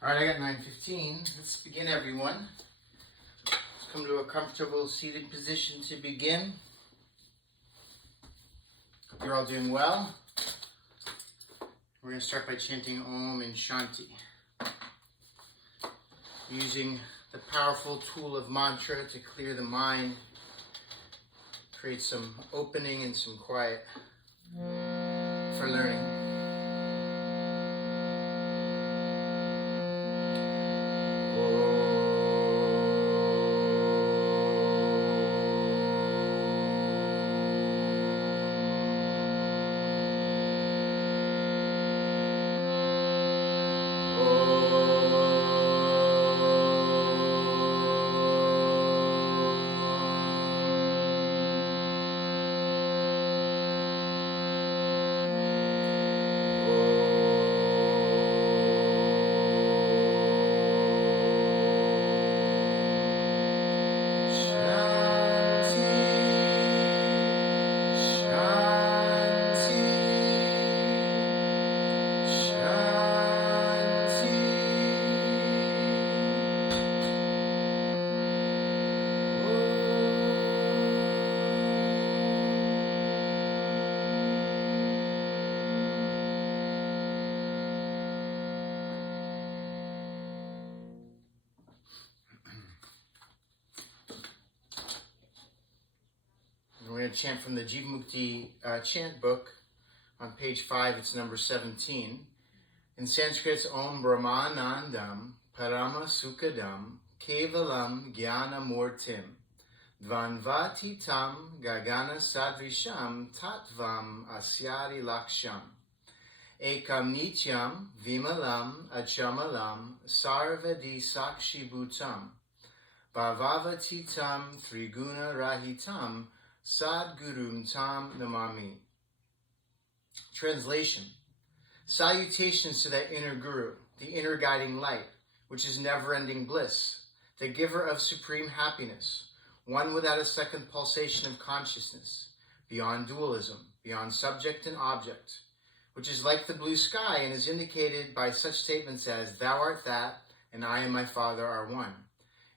All right, I got 9:15. Let's begin, everyone. Let's come to a comfortable seated position to begin. Hope you're all doing well. We're going to start by chanting Om and Shanti, using the powerful tool of mantra to clear the mind, create some opening and some quiet for learning. We're going to chant from the Jivamukti chant book on page 5. It's number 17. In Sanskrit, it's Om Brahmanandam Parama Sukadam Kevalam Jnana Murtim Dvanvati Tam Gagana Sadvisham Tatvam Asyari Laksham Ekam Nityam Vimalam Achamalam Sarvadi Sakshi Bhutam Bhavavati Tam Triguna Rahitam Sadgurum Tam Namami. Translation. Salutations to that inner guru, the inner guiding light, which is never-ending bliss, the giver of supreme happiness, one without a second pulsation of consciousness, beyond dualism, beyond subject and object, which is like the blue sky and is indicated by such statements as, Thou art that, and I and my Father are one,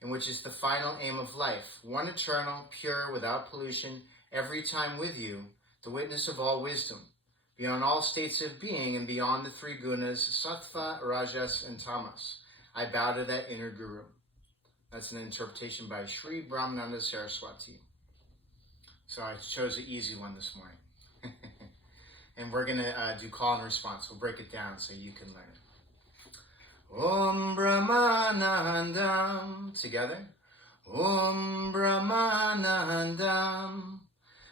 and which is the final aim of life, one eternal, pure, without pollution, every time with you, the witness of all wisdom, beyond all states of being and beyond the three gunas, sattva, rajas, and tamas. I bow to that inner guru. That's an interpretation by Sri Brahmananda Saraswati. So I chose an easy one this morning. And we're going to do call and response. We'll break it down so you can learn it. Om Brahmanandam. Together. Om Brahmanandam.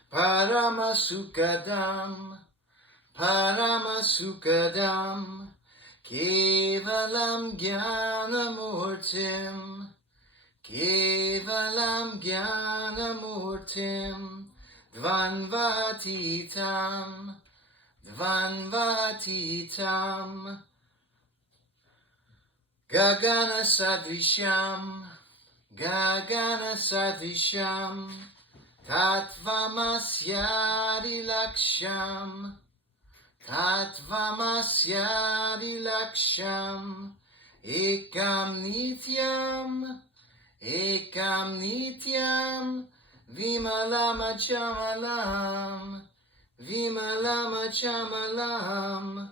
Paramasukadam. Paramasukadam. Kevalam Jnanamurtim. Kevalam Jnanamurtim. Dvanvatitam. Dvanvatitam. Gagana Sadvisham, Gagana Sadvisham, Tatvamasyari Laksham, Tatvamasyari Laksham, Ekam Nityam, Vimalama Chamalam, Vimalama Chamalam,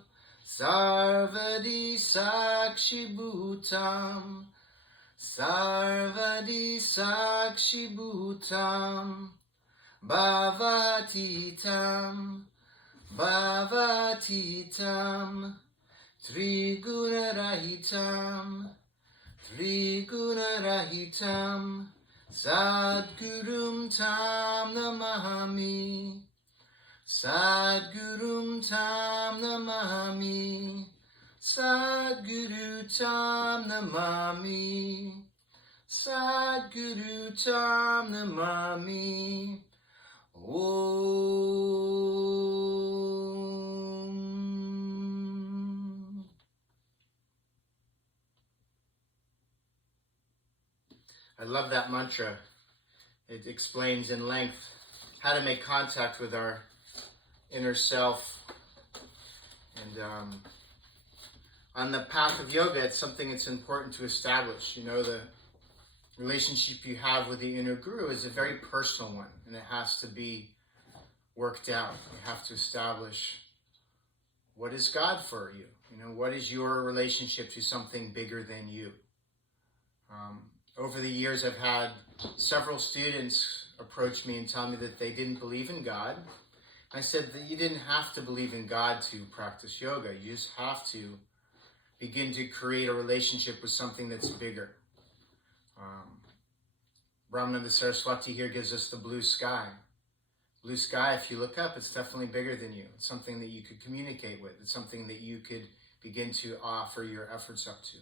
Sarvadi Sakshi Bhutam, Sarvadi Sakshi Bhutam, Bhavatitam, Bhavatitam, Triguna Rahitam, Triguna Rahitam, Sadgurum Tam Namahami, Sadgurum Tam Namami, Sadguru Tam Namami, Sadguru Tam Namami, Om. I love that mantra. It explains in length how to make contact with our inner self. And on the path of yoga, it's something that's important to establish. The relationship you have with the inner guru is a very personal one, and it has to be worked out. You have to establish, what is God for you? What is your relationship to something bigger than you? Over the years, I've had several students approach me and tell me that they didn't believe in God. I said that you didn't have to believe in God to practice yoga. You just have to begin to create a relationship with something that's bigger. Brahmananda Saraswati here gives us the blue sky. Blue sky, if you look up, it's definitely bigger than you. It's something that you could communicate with. It's something that you could begin to offer your efforts up to.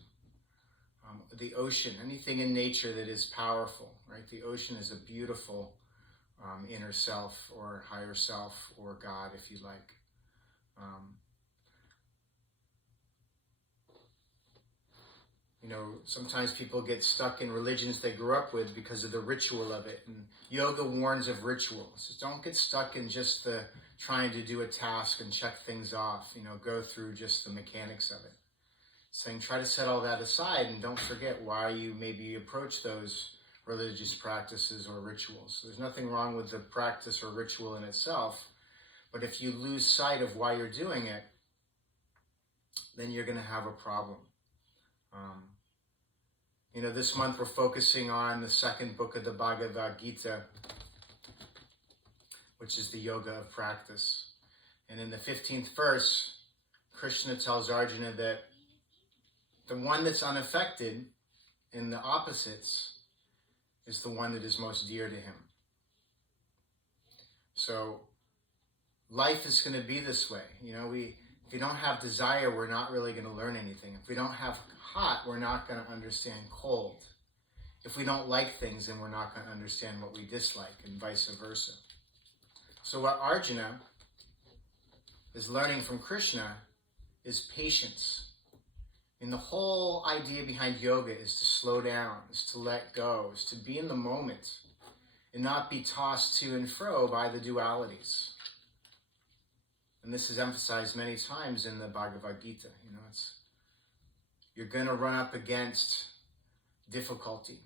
The ocean, anything in nature that is powerful, right? The ocean is a beautiful inner self or higher self or God, if you like. Sometimes people get stuck in religions they grew up with because of the ritual of it. And yoga warns of rituals. So don't get stuck in just the trying to do a task and check things off, go through just the mechanics of it. Saying try to set all that aside and don't forget why you maybe approach those religious practices or rituals. There's nothing wrong with the practice or ritual in itself, but if you lose sight of why you're doing it, then you're going to have a problem. This month we're focusing on the second book of the Bhagavad Gita, which is the yoga of practice. And in the 15th verse, Krishna tells Arjuna that the one that's unaffected in the opposites is the one that is most dear to him. So life is going to be this way. If we don't have desire, we're not really going to learn anything. If we don't have hot, we're not going to understand cold. If we don't like things, then we're not going to understand what we dislike, and vice versa. So what Arjuna is learning from Krishna is patience. And the whole idea behind yoga is to slow down, is to let go, is to be in the moment and not be tossed to and fro by the dualities. And this is emphasized many times in the Bhagavad Gita. You're going to run up against difficulty.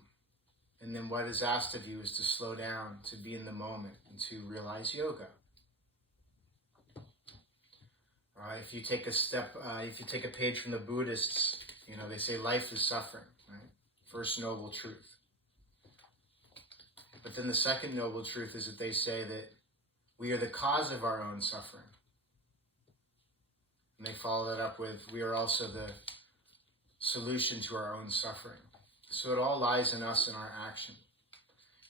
And then what is asked of you is to slow down, to be in the moment, and to realize yoga. If you take a page from the Buddhists, they say life is suffering, right? First noble truth. But then the second noble truth is that they say that we are the cause of our own suffering. And they follow that up with, we are also the solution to our own suffering. So it all lies in us and our action.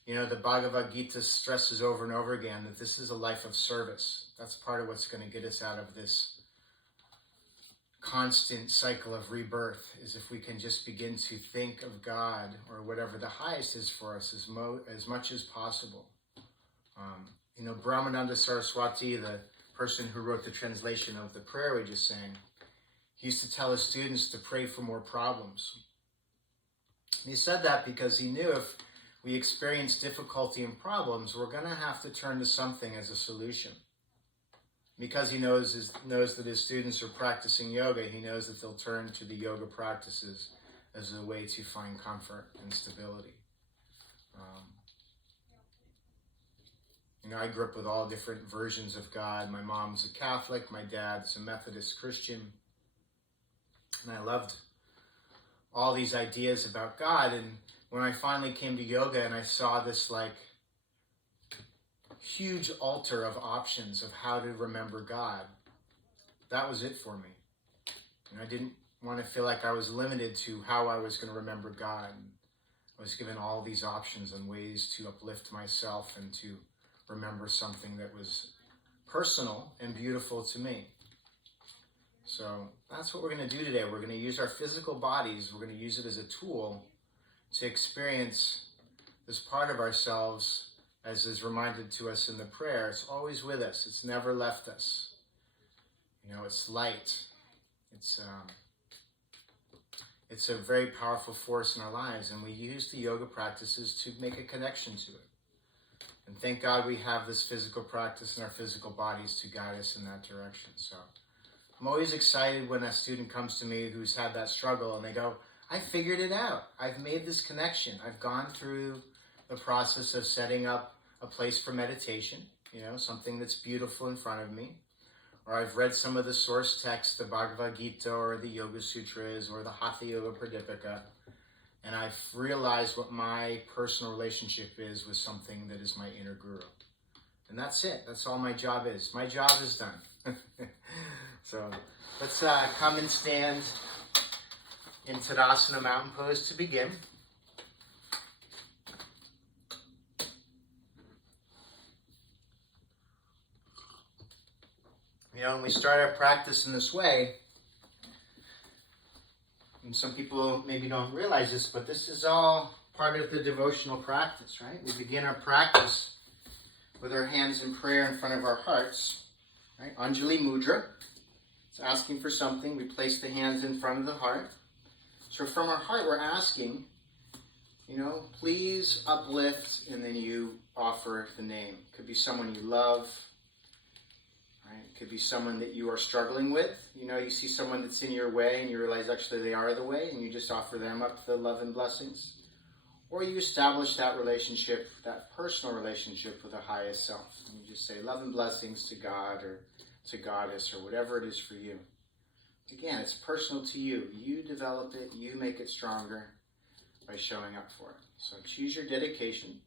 The Bhagavad Gita stresses over and over again that this is a life of service. That's part of what's going to get us out of this constant cycle of rebirth, is if we can just begin to think of God or whatever the highest is for us as much as possible. Brahmananda Saraswati, the person who wrote the translation of the prayer we just sang, he used to tell his students to pray for more problems. He said that because he knew if we experience difficulty and problems, we're going to have to turn to something as a solution. Because he knows that his students are practicing yoga, he knows that they'll turn to the yoga practices as a way to find comfort and stability. I grew up with all different versions of God. My mom's a Catholic, my dad's a Methodist Christian, and I loved all these ideas about God. And when I finally came to yoga and I saw this huge altar of options of how to remember God, that was it for me. And I didn't want to feel like I was limited to how I was going to remember God. I was given all these options and ways to uplift myself and to remember something that was personal and beautiful to me. So that's what we're going to do today. We're going to use our physical bodies. We're going to use it as a tool to experience this part of ourselves, as is reminded to us in the prayer. It's always with us. It's never left us. It's light. It's a very powerful force in our lives, and we use the yoga practices to make a connection to it. And thank God we have this physical practice in our physical bodies to guide us in that direction. So I'm always excited when a student comes to me who's had that struggle and they go, I figured it out. I've made this connection. I've gone through the process of setting up a place for meditation, something that's beautiful in front of me. Or I've read some of the source texts, the Bhagavad Gita or the Yoga Sutras or the Hatha Yoga Pradipika, and I've realized what my personal relationship is with something that is my inner guru. And that's it. That's all my job is. My job is done. So let's come and stand in Tadasana Mountain Pose to begin. When we start our practice in this way, and some people maybe don't realize this, but this is all part of the devotional practice, right? We begin our practice with our hands in prayer in front of our hearts, right? Anjali Mudra. It's asking for something. We place the hands in front of the heart. So from our heart, we're asking, please uplift, and then you offer the name. It could be someone you love. It could be someone that you are struggling with. You see someone that's in your way and you realize actually they are the way and you just offer them up the love and blessings. Or you establish that relationship, that personal relationship with the highest self. And you just say love and blessings to God or to Goddess or whatever it is for you. Again, it's personal to you. You develop it, you make it stronger by showing up for it. So choose your dedication.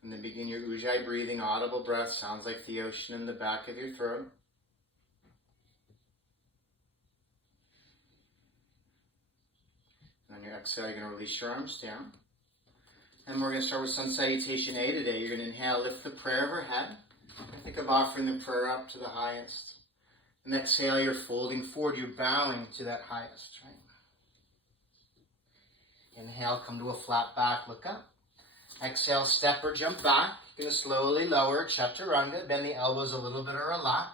And then begin your Ujjayi breathing, audible breath, sounds like the ocean in the back of your throat. And on your exhale, you're going to release your arms down. And we're going to start with Sun Salutation A today. You're going to inhale, lift the prayer overhead. And think of offering the prayer up to the highest. And exhale, you're folding forward, you're bowing to that highest, right? Inhale, come to a flat back, look up. Exhale, step or jump back. You're going to slowly lower, Chaturanga. Bend the elbows a little bit or a lot.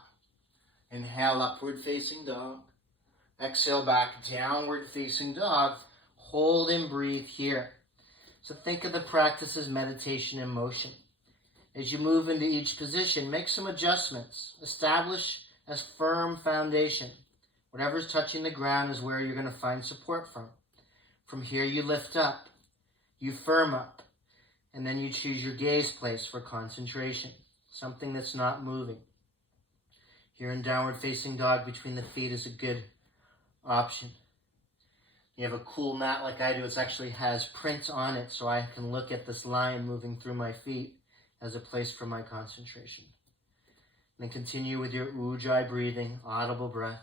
Inhale, upward facing dog. Exhale, back, downward facing dog. Hold and breathe here. So think of the practice as meditation in motion. As you move into each position, make some adjustments. Establish a firm foundation. Whatever's touching the ground is where you're going to find support from. From here, you lift up. You firm up. And then you choose your gaze place for concentration, something that's not moving. Here in downward facing dog, between the feet is a good option. You have a cool mat like I do. It actually has prints on it, so I can look at this line moving through my feet as a place for my concentration. And then continue with your Ujjayi breathing, audible breath.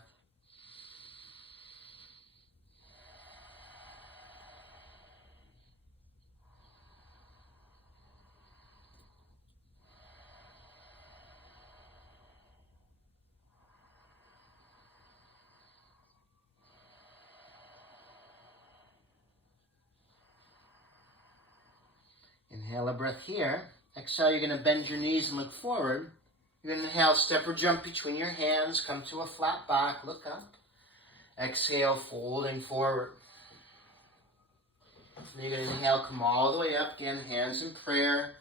Inhale a breath here. Exhale, you're going to bend your knees and look forward. You're going to inhale, step or jump between your hands. Come to a flat back, look up. Exhale, folding forward. Then you're going to inhale, come all the way up. Again, hands in prayer.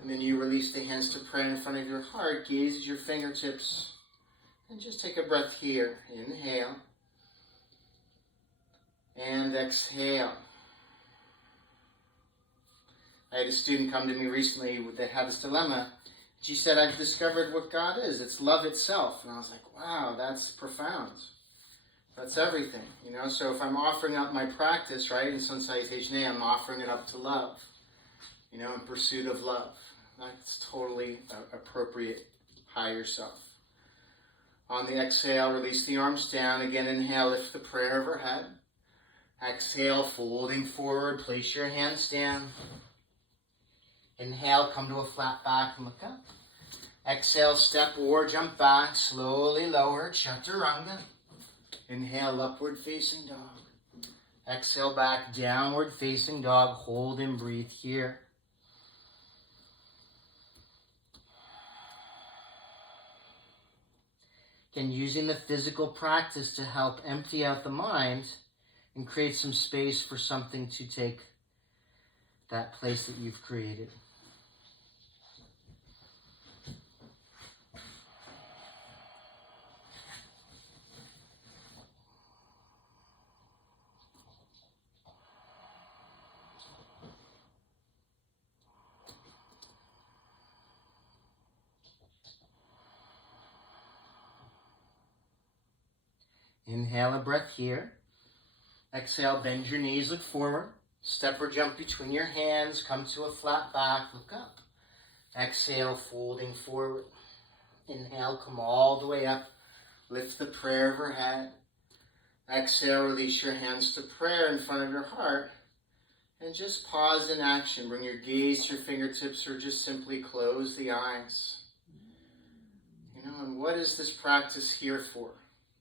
And then you release the hands to prayer in front of your heart. Gaze at your fingertips. And just take a breath here. Inhale. And exhale. I had a student come to me recently that had this dilemma. She said, I've discovered what God is. It's love itself. And I was like, wow, that's profound. That's everything. So if I'm offering up my practice, right, in Sun Salutation A, I'm offering it up to love, in pursuit of love. That's totally appropriate higher self. On the exhale, release the arms down. Again, inhale, lift the prayer overhead. Exhale, folding forward, place your hands down. Inhale, come to a flat back and look up. Exhale, step or jump back, slowly lower, Chaturanga. Inhale, upward facing dog. Exhale, back, downward facing dog. Hold and breathe here. Again, using the physical practice to help empty out the mind and create some space for something to take that place that you've created. Inhale a breath here. Exhale, bend your knees, look forward. Step or jump between your hands, come to a flat back, look up. Exhale, folding forward. Inhale, come all the way up. Lift the prayer overhead. Exhale, release your hands to prayer in front of your heart. And just pause in action. Bring your gaze to your fingertips or just simply close the eyes. And what is this practice here for?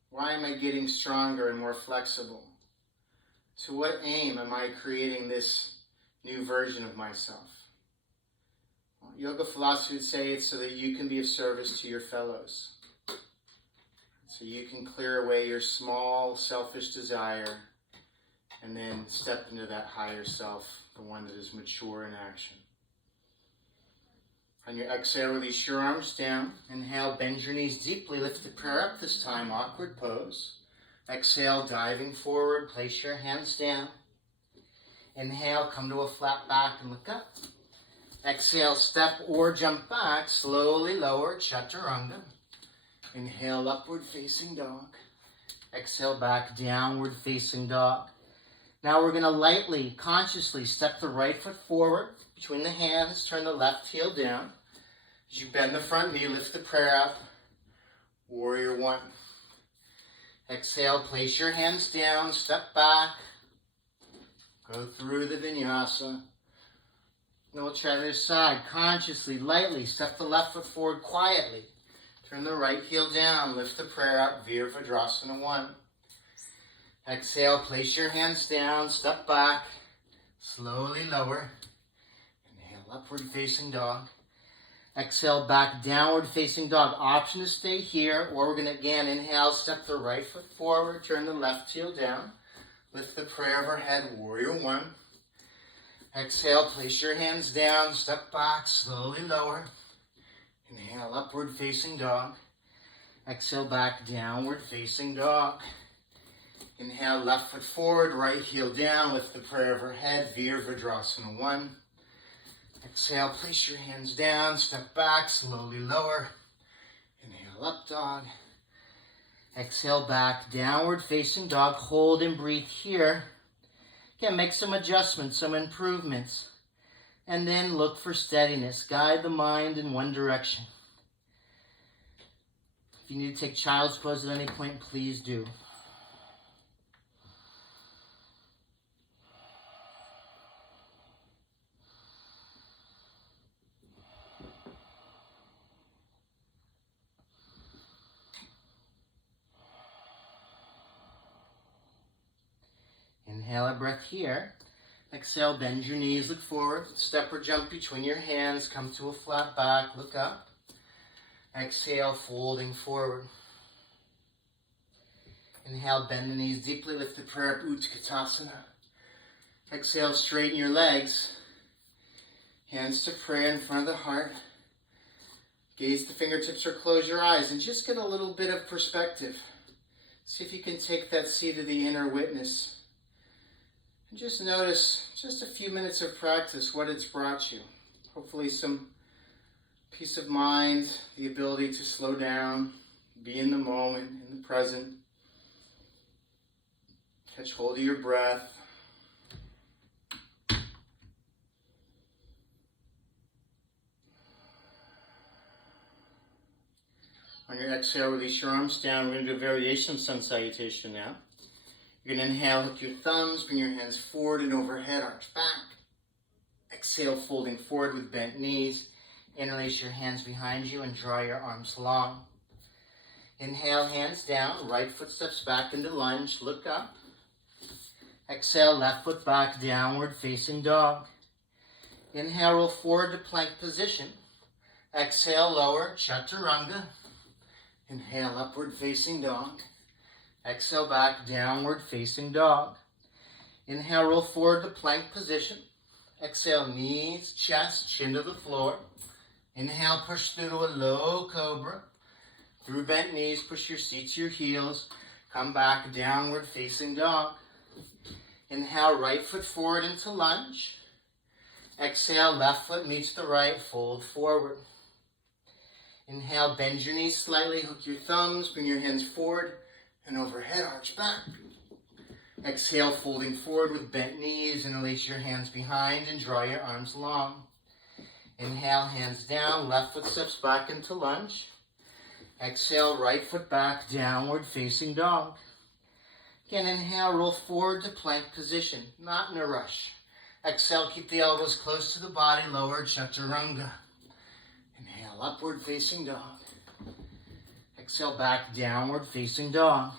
Why am I getting stronger and more flexible? To what aim am I creating this new version of myself? Well, yoga philosophy would say it's so that you can be of service to your fellows. So you can clear away your small, selfish desire and then step into that higher self, the one that is mature in action. On your exhale, release your arms down. Inhale, bend your knees deeply. Lift the prayer up this time, awkward pose. Exhale, diving forward, place your hands down. Inhale, come to a flat back and look up. Exhale, step or jump back, slowly lower, chaturanga. Inhale, upward facing dog. Exhale, back, downward facing dog. Now we're going to lightly, consciously step the right foot forward between the hands, turn the left heel down. As you bend the front knee, lift the prayer up. Warrior one. Exhale, place your hands down, step back. Go through the vinyasa. Then we'll try the other side. Consciously, lightly, step the left foot forward quietly. Turn the right heel down, lift the prayer up, Virabhadrasana 1. Exhale, place your hands down, step back, slowly lower. Inhale, upward facing dog. Exhale, back, downward facing dog. Option to stay here, or we're going to again inhale, step the right foot forward, turn the left heel down. Lift the prayer overhead, warrior one. Exhale, place your hands down, step back, slowly lower. Inhale, upward facing dog. Exhale, back, downward facing dog. Inhale, left foot forward, right heel down, lift the prayer overhead, Virabhadrasana 1. Exhale, place your hands down, step back, slowly lower. Inhale, up dog. Exhale, back, downward facing dog. Hold and breathe here. Again, make some adjustments, some improvements. And then look for steadiness. Guide the mind in one direction. If you need to take child's pose at any point, please do. Inhale a breath here. Exhale, bend your knees, look forward. Step or jump between your hands. Come to a flat back, look up. Exhale, folding forward. Inhale, bend the knees deeply, lift the prayer up, Utkatasana. Exhale, straighten your legs. Hands to prayer in front of the heart. Gaze the fingertips or close your eyes and just get a little bit of perspective. See if you can take that seat of the inner witness. And just notice, just a few minutes of practice, what it's brought you. Hopefully some peace of mind, the ability to slow down, be in the moment, in the present. Catch hold of your breath. On your exhale, release your arms down. We're going to do a variation of sun salutation now. You're going to inhale, hook your thumbs, bring your hands forward and overhead, arch back. Exhale, folding forward with bent knees. Interlace your hands behind you and draw your arms long. Inhale, hands down, right foot steps back into lunge, look up. Exhale, left foot back, downward facing dog. Inhale, roll forward to plank position. Exhale, lower, chaturanga. Inhale, upward facing dog. Exhale, back, downward facing dog. Inhale, roll forward to plank position. Exhale, knees, chest, chin to the floor. Inhale, push through to a low cobra. Through bent knees, push your seat to your heels. Come back, downward facing dog. Inhale, right foot forward into lunge. Exhale, left foot meets the right, fold forward. Inhale, bend your knees slightly, hook your thumbs, bring your hands forward and overhead, arch back. Exhale, folding forward with bent knees, interlace your hands behind and draw your arms long. Inhale, hands down, left foot steps back into lunge. Exhale, right foot back, downward facing dog. Again, inhale, roll forward to plank position, not in a rush. Exhale, keep the elbows close to the body, lower chaturanga. Inhale, upward facing dog. Exhale, back, downward facing dog.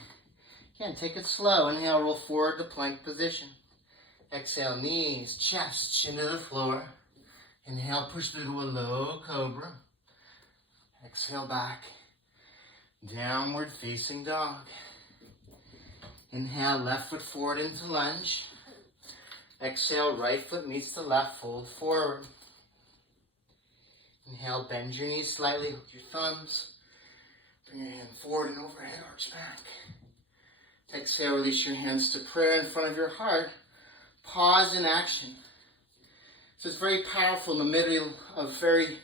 Again, take it slow. Inhale, roll forward to plank position. Exhale, knees, chest, chin to the floor. Inhale, push through to a low cobra. Exhale, back, downward facing dog. Inhale, left foot forward into lunge. Exhale, right foot meets the left, fold forward. Inhale, bend your knees slightly, hook your thumbs. Bring your hand forward and overhead, arch back. Exhale, release your hands to prayer in front of your heart. Pause in action. So it's very powerful in the middle of very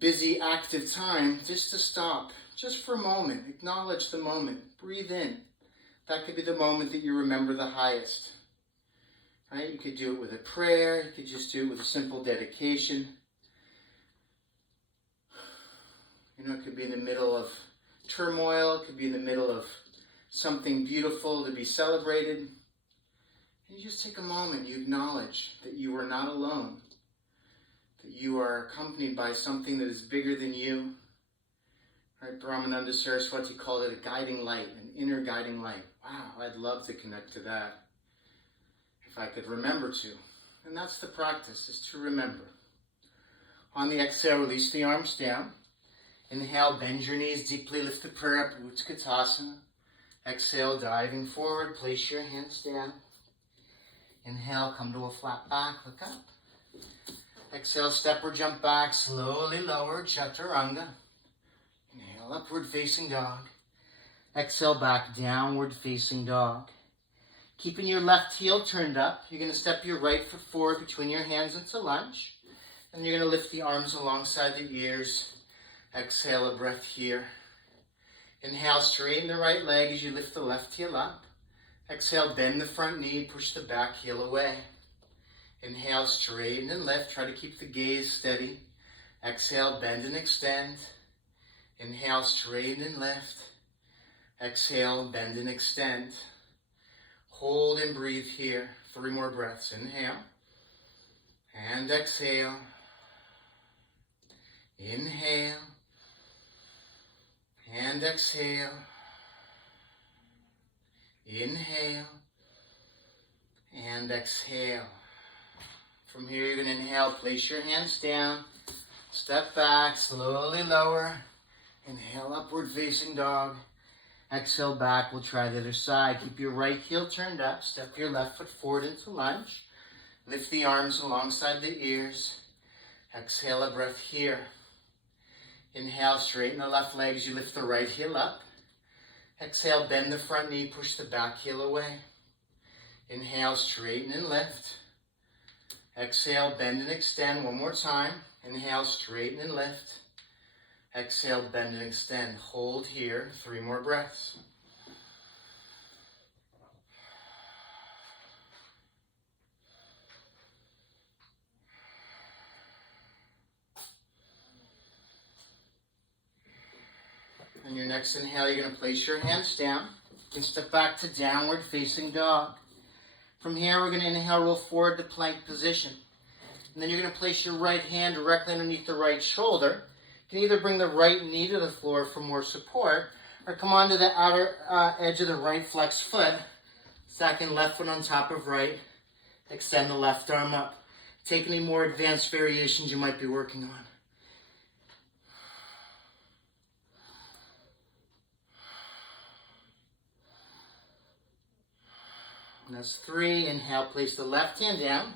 busy, active time, just to stop, just for a moment. Acknowledge the moment. Breathe in. That could be the moment that you remember the highest. Right? You could do it with a prayer. You could just do it with a simple dedication. You know, it could be in the middle of turmoil. It could be in the middle of something beautiful to be celebrated. And you just take a moment. You acknowledge that you are not alone. That you are accompanied by something that is bigger than you. Right? Brahmananda Saraswati called it a guiding light, an inner guiding light. Wow, I'd love to connect to that. If I could remember to. And that's the practice, is to remember. On the exhale, release the arms down. Inhale, bend your knees deeply, lift the prayer up, Utkatasana. Exhale, diving forward, place your hands down. Inhale, come to a flat back, look up. Exhale, step or jump back, slowly lower, chaturanga. Inhale, upward facing dog. Exhale, back, downward facing dog. Keeping your left heel turned up, you're going to step your right foot forward between your hands into lunge. And you're going to lift the arms alongside the ears. Exhale, a breath here. Inhale, straighten the right leg as you lift the left heel up. Exhale, bend the front knee, push the back heel away. Inhale, straighten and lift. Try to keep the gaze steady. Exhale, bend and extend. Inhale, straighten and lift. Exhale, bend and extend. Hold and breathe here. 3 more breaths. Inhale. And exhale. Inhale. And exhale. Inhale. And exhale. From here, you're going to inhale. Place your hands down. Step back. Slowly lower. Inhale, upward facing dog. Exhale back, we'll try the other side. Keep your right heel turned up. Step your left foot forward into lunge. Lift the arms alongside the ears. Exhale, a breath here. Inhale, straighten the left leg as you lift the right heel up. Exhale, bend the front knee, push the back heel away. Inhale, straighten and lift. Exhale, bend and extend 1 more time. Inhale, straighten and lift. Exhale, bend and extend. Hold here. 3 more breaths. On your next inhale, you're going to place your hands down and step back to downward facing dog. From here, we're going to inhale, roll forward to plank position. And then you're going to place your right hand directly underneath the right shoulder. You can either bring the right knee to the floor for more support, or come onto the outer edge of the right flexed foot. Second, left foot on top of right. Extend the left arm up. Take any more advanced variations you might be working on. And that's 3. Inhale, place the left hand down.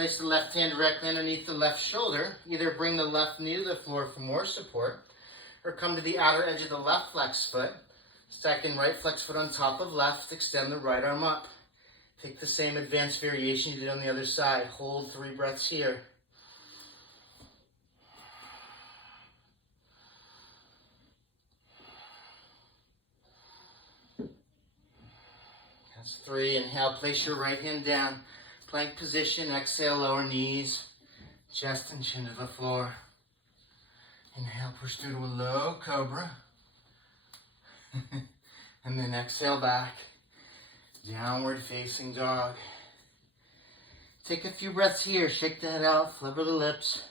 Place the left hand directly underneath the left shoulder. Either bring the left knee to the floor for more support, or come to the outer edge of the left flex foot. Stack in right flex foot on top of left. Extend the right arm up. Take the same advanced variation you did on the other side. Hold 3 breaths here. That's 3. Inhale, place your right hand down. Plank position. Exhale, lower knees, chest and chin to the floor. Inhale, push through to a low cobra. And then exhale back. Downward facing dog. Take a few breaths here. Shake the head out, flipper the lips.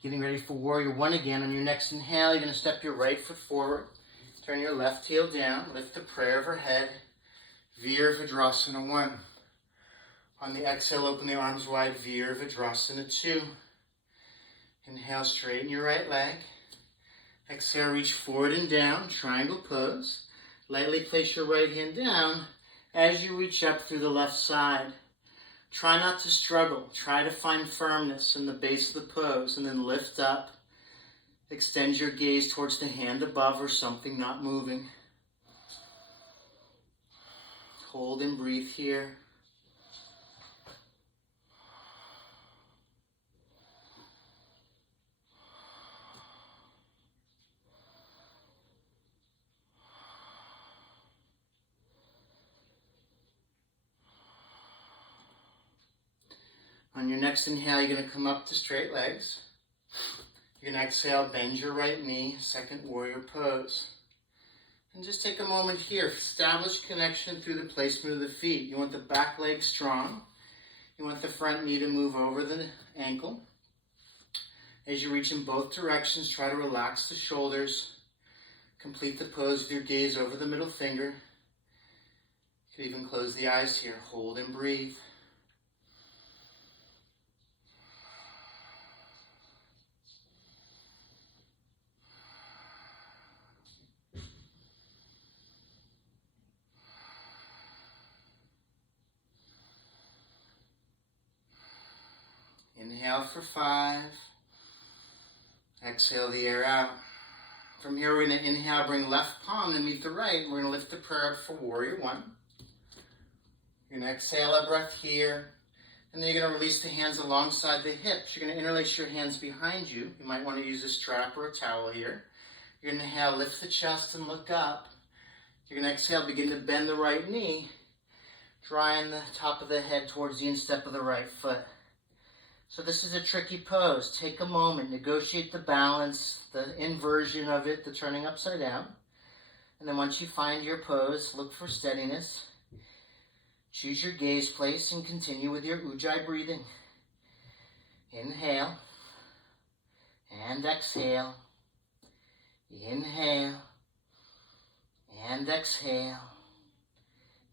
Getting ready for warrior 1 again. On your next inhale, you're going to step your right foot forward. Turn your left heel down. Lift the prayer overhead. Virabhadrasana 1. On the exhale, open the arms wide. Virabhadrasana 2. Inhale, straighten your right leg. Exhale, reach forward and down. Triangle pose. Lightly place your right hand down as you reach up through the left side. Try not to struggle. Try to find firmness in the base of the pose, and then lift up. Extend your gaze towards the hand above or something not moving. Hold and breathe here. On your next inhale, you're going to come up to straight legs. You're going to exhale, bend your right knee, second warrior pose. And just take a moment here. Establish connection through the placement of the feet. You want the back leg strong. You want the front knee to move over the ankle. As you reach in both directions, try to relax the shoulders. Complete the pose with your gaze over the middle finger. You could even close the eyes here. Hold and breathe. Inhale for 5. Exhale the air out. From here, we're going to inhale, bring left palm to meet the right. We're going to lift the prayer up for warrior 1. You're going to exhale a breath here. And then you're going to release the hands alongside the hips. You're going to interlace your hands behind you. You might want to use a strap or a towel here. You're going to inhale, lift the chest and look up. You're going to exhale, begin to bend the right knee, drawing the top of the head towards the instep of the right foot. So this is a tricky pose. Take a moment, negotiate the balance, the inversion of it, the turning upside down. And then once you find your pose, look for steadiness. Choose your gaze place and continue with your Ujjayi breathing. Inhale and exhale. Inhale and exhale.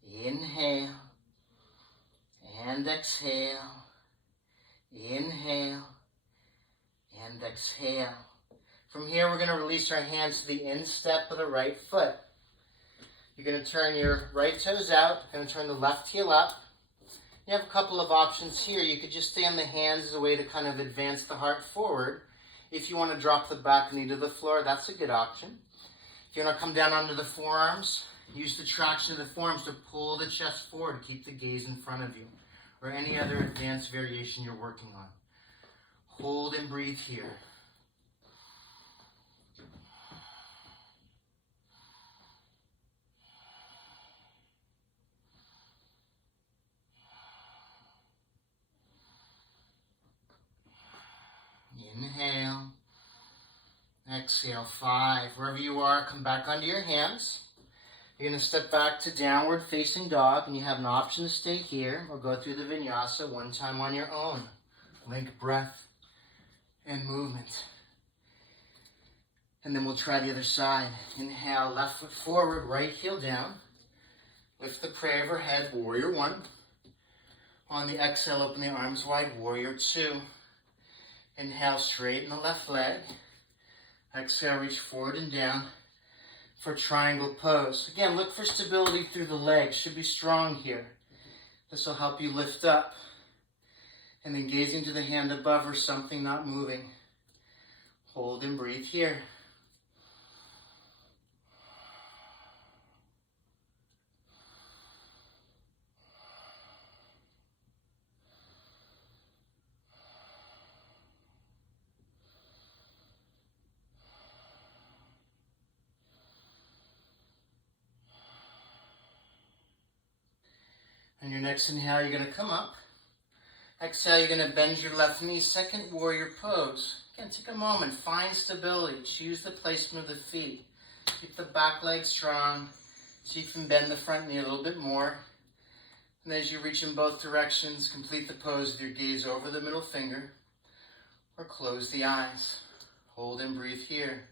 Inhale and exhale. Inhale and exhale. From here, we're going to release our hands to the instep of the right foot. You're going to turn your right toes out. You're going to turn the left heel up. You have a couple of options here. You could just stay on the hands as a way to kind of advance the heart forward. If you want to drop the back knee to the floor, that's a good option. If you want to come down onto the forearms, use the traction of the forearms to pull the chest forward to keep the gaze in front of you, or any other advanced variation you're working on. Hold and breathe here. Inhale. Exhale. 5. Wherever you are, come back onto your hands. You're going to step back to downward facing dog, and you have an option to stay here or go through the vinyasa one time on your own. Link breath and movement. And then we'll try the other side. Inhale, left foot forward, right heel down. Lift the prayer overhead, warrior 1. On the exhale, open the arms wide, warrior 2. Inhale, straighten the left leg. Exhale, reach forward and down for triangle pose. Again, look for stability through the legs. Should be strong here. This will help you lift up. And then gazing to the hand above or something not moving. Hold and breathe here. On your next inhale, you're going to come up. Exhale, you're going to bend your left knee, second warrior pose. Again, take a moment, find stability. Choose the placement of the feet. Keep the back leg strong so you can bend the front knee a little bit more. And as you reach in both directions, complete the pose with your gaze over the middle finger or close the eyes. Hold and breathe here.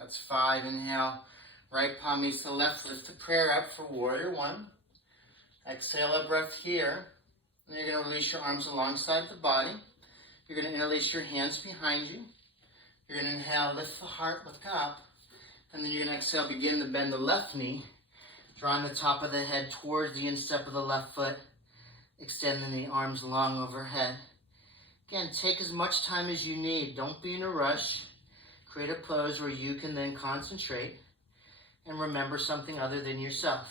That's 5. Inhale. Right palm meets the left. Lift the prayer up for warrior 1. Exhale a breath here. And you're going to release your arms alongside the body. You're going to interlace your hands behind you. You're going to inhale, lift the heart, look up. And then you're going to exhale, begin to bend the left knee. Drawing the top of the head towards the instep of the left foot. Extending the arms long overhead. Again, take as much time as you need. Don't be in a rush. Create a pose where you can then concentrate and remember something other than yourself.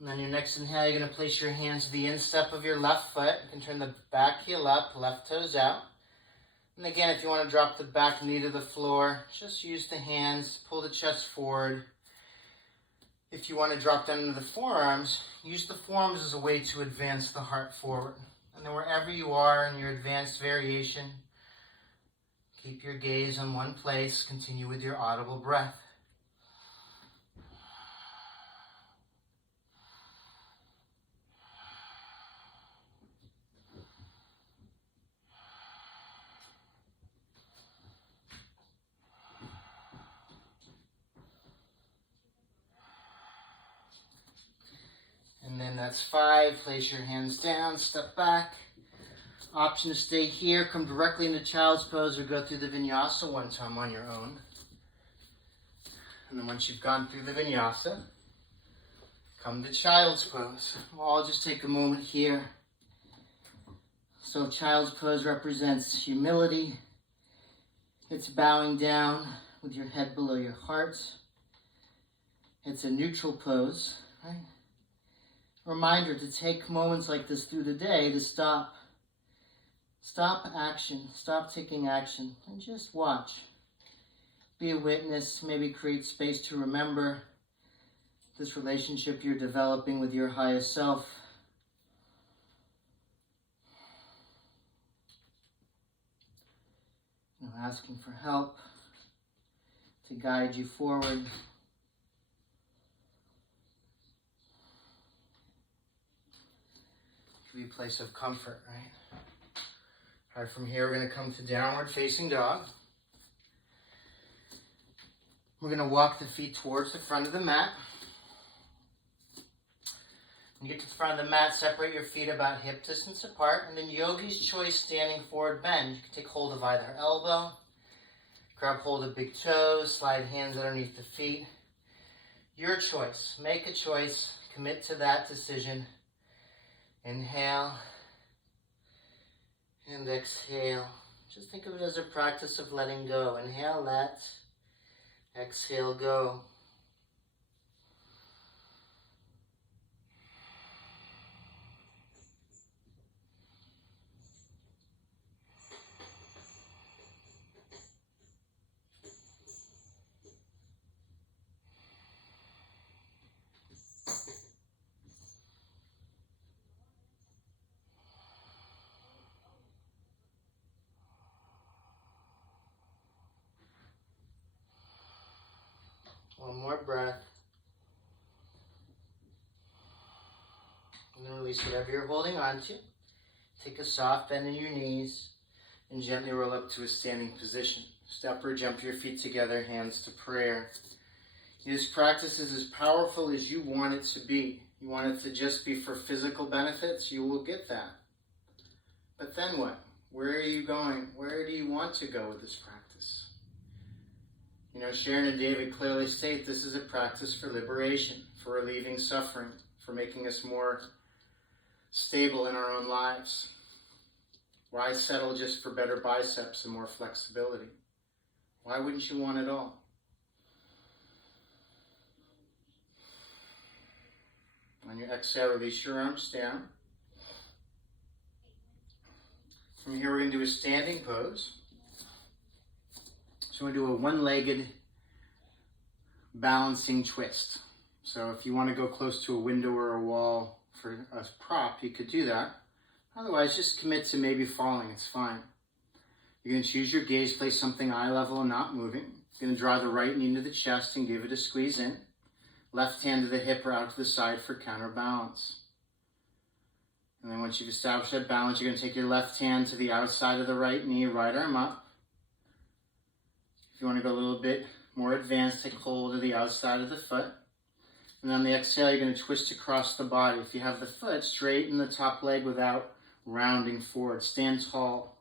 And then your next inhale, you're going to place your hands to the instep of your left foot. You can turn the back heel up, left toes out. And again, if you want to drop the back knee to the floor, just use the hands, pull the chest forward. If you want to drop down into the forearms, use the forearms as a way to advance the heart forward. And then wherever you are in your advanced variation, keep your gaze on one place, continue with your audible breath. And then that's 5. Place your hands down, step back. Option to stay here, come directly into child's pose or go through the vinyasa one time on your own. And then once you've gone through the vinyasa, come to child's pose. We'll all just take a moment here. So child's pose represents humility. It's bowing down with your head below your heart. It's a neutral pose, right? Reminder to take moments like this through the day to stop action, stop taking action, and just watch. Be a witness, maybe create space to remember this relationship you're developing with your highest self. Asking for help to guide you forward. Be a place of comfort, right? All right, from here we're going to come to downward facing dog. We're going to walk the feet towards the front of the mat. When you get to the front of the mat, separate your feet about hip distance apart, and then yogi's choice standing forward bend. You can take hold of either elbow, grab hold of big toes, slide hands underneath the feet. Your choice. Make a choice. Commit to that decision. Inhale and exhale. Just think of it as a practice of letting go. Inhale, let. Exhale, go. One more breath. And then release whatever you're holding on to. Take a soft bend in your knees and gently roll up to a standing position. Step or jump your feet together, hands to prayer. This practice is as powerful as you want it to be. You want it to just be for physical benefits, you will get that. But then what? Where are you going? Where do you want to go with this practice? You know, Sharon and David clearly state this is a practice for liberation, for relieving suffering, for making us more stable in our own lives. Why settle just for better biceps and more flexibility? Why wouldn't you want it all? On your exhale, release your arms down. From here, we're going to do a standing pose. So we're going to do a one-legged balancing twist. So if you want to go close to a window or a wall for a prop, you could do that. Otherwise, just commit to maybe falling. It's fine. You're going to choose your gaze, place something eye level and not moving. You're going to draw the right knee into the chest and give it a squeeze in. Left hand to the hip or out to the side for counterbalance. And then once you've established that balance, you're going to take your left hand to the outside of the right knee, right arm up. If you want to go a little bit more advanced, take hold of the outside of the foot. And on the exhale, you're going to twist across the body. If you have the foot, straighten the top leg without rounding forward. Stand tall.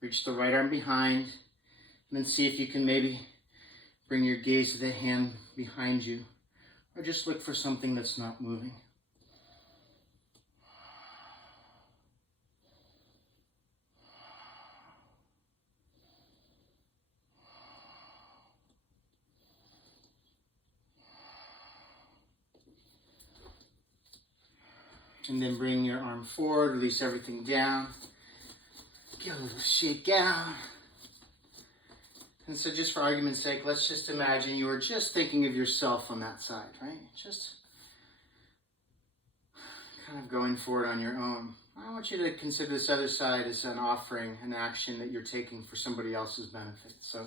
Reach the right arm behind. And then see if you can maybe bring your gaze to the hand behind you. Or just look for something that's not moving. And then bring your arm forward, release everything down. Give a little shake out. And so just for argument's sake, let's just imagine you were just thinking of yourself on that side, right? Just kind of going forward on your own. I want you to consider this other side as an offering, an action that you're taking for somebody else's benefit. So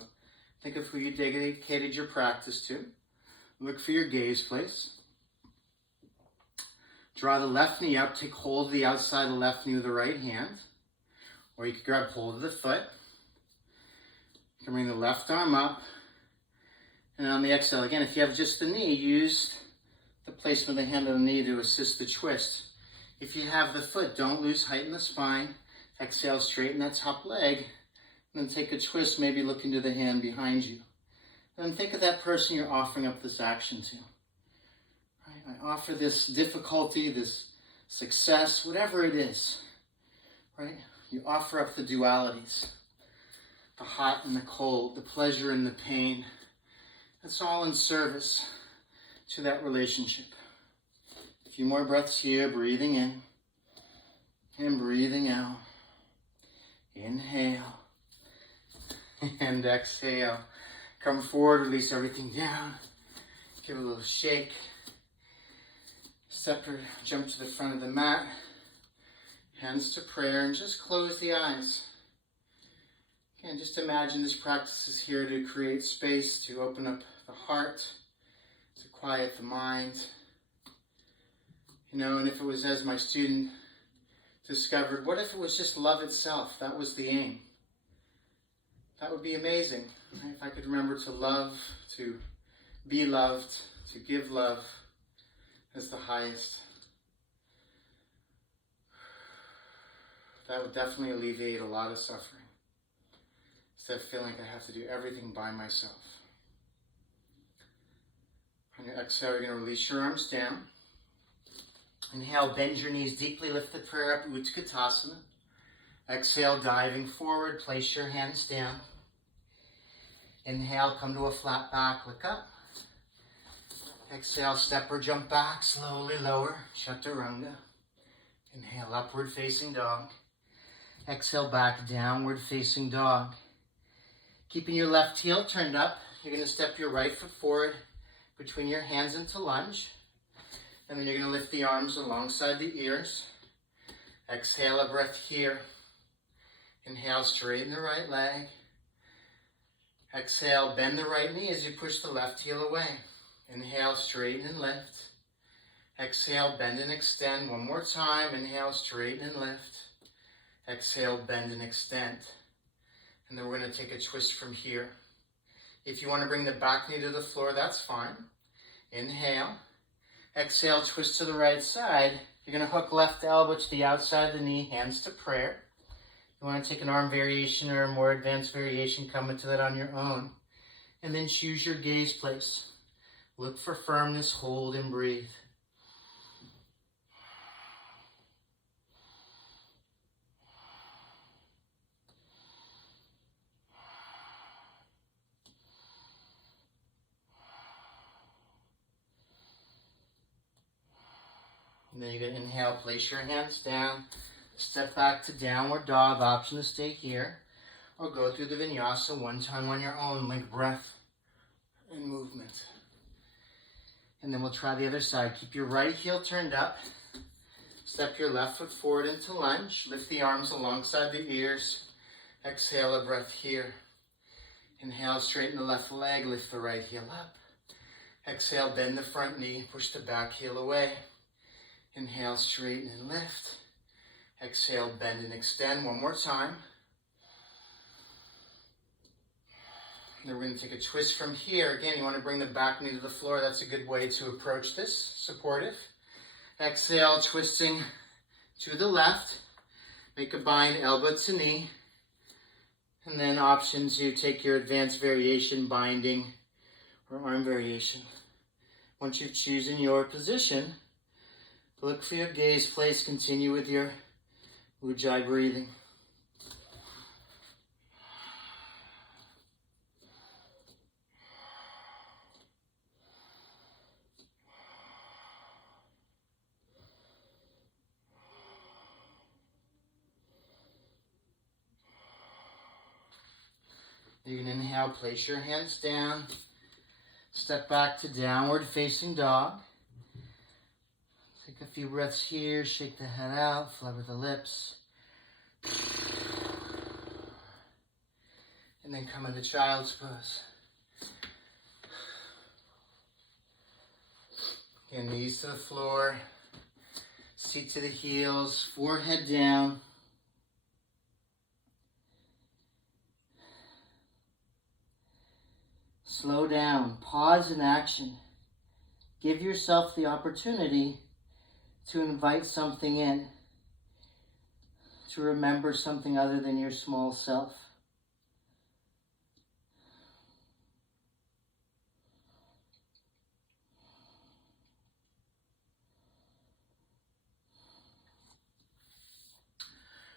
think of who you dedicated your practice to. Look for your gaze place. Draw the left knee up, take hold of the outside of the left knee with the right hand. Or you could grab hold of the foot. You can bring the left arm up. And on the exhale, again, if you have just the knee, use the placement of the hand on the knee to assist the twist. If you have the foot, don't lose height in the spine. Exhale, straighten that top leg. And then take a twist, maybe looking to the hand behind you. And then think of that person you're offering up this action to. I offer this difficulty, this success, whatever it is, right? You offer up the dualities, the hot and the cold, the pleasure and the pain. It's all in service to that relationship. A few more breaths here, breathing in and breathing out. Inhale and exhale. Come forward, release everything down. Give it a little shake. Step or jump to the front of the mat, hands to prayer, and just close the eyes. Again, just imagine this practice is here to create space, to open up the heart, to quiet the mind. You know, and if it was as my student discovered, what if it was just love itself? That was the aim. That would be amazing. If I could remember to love, to be loved, to give love, as the highest. That would definitely alleviate a lot of suffering. Instead of feeling like I have to do everything by myself. On your exhale, you're going to release your arms down. Inhale, bend your knees deeply, lift the prayer up, Utkatasana. Exhale, diving forward, place your hands down. Inhale, come to a flat back, look up. Exhale, step or jump back, slowly lower, Chaturanga. Inhale, upward facing dog. Exhale, back, downward facing dog. Keeping your left heel turned up, you're going to step your right foot forward between your hands into lunge. And then you're going to lift the arms alongside the ears. Exhale, a breath here. Inhale, straighten the right leg. Exhale, bend the right knee as you push the left heel away. Inhale, straighten and lift. Exhale, bend and extend. One more time. Inhale, straighten and lift. Exhale, bend and extend. And then we're going to take a twist from here. If you want to bring the back knee to the floor, that's fine. Inhale. Exhale, twist to the right side. You're going to hook left elbow to the outside of the knee, hands to prayer. You want to take an arm variation or a more advanced variation, come into that on your own. And then choose your gaze place. Look for firmness, hold and breathe. And then you're going to inhale, place your hands down, step back to downward dog, option to stay here, or go through the vinyasa one time on your own, like breath and movement. And then we'll try the other side. Keep your right heel turned up, step your left foot forward into lunge, lift the arms alongside the ears, exhale a breath here. Inhale, straighten the left leg, lift the right heel up. Exhale, bend the front knee, push the back heel away. Inhale, straighten and lift. Exhale, bend and extend. One more time. Then we're going to take a twist from here. Again, you want to bring the back knee to the floor. That's a good way to approach this. Supportive. Exhale, twisting to the left. Make a bind, elbow to knee. And then option to take your advanced variation, binding, or arm variation. Once you've chosen your position, look for your gaze place. Continue with your Ujjayi breathing. You can inhale, place your hands down, step back to downward facing dog. Take a few breaths here, shake the head out, flubber the lips. And then come into child's pose. Again, knees to the floor, seat to the heels, forehead down. Slow down, pause in action. Give yourself the opportunity to invite something in, to remember something other than your small self.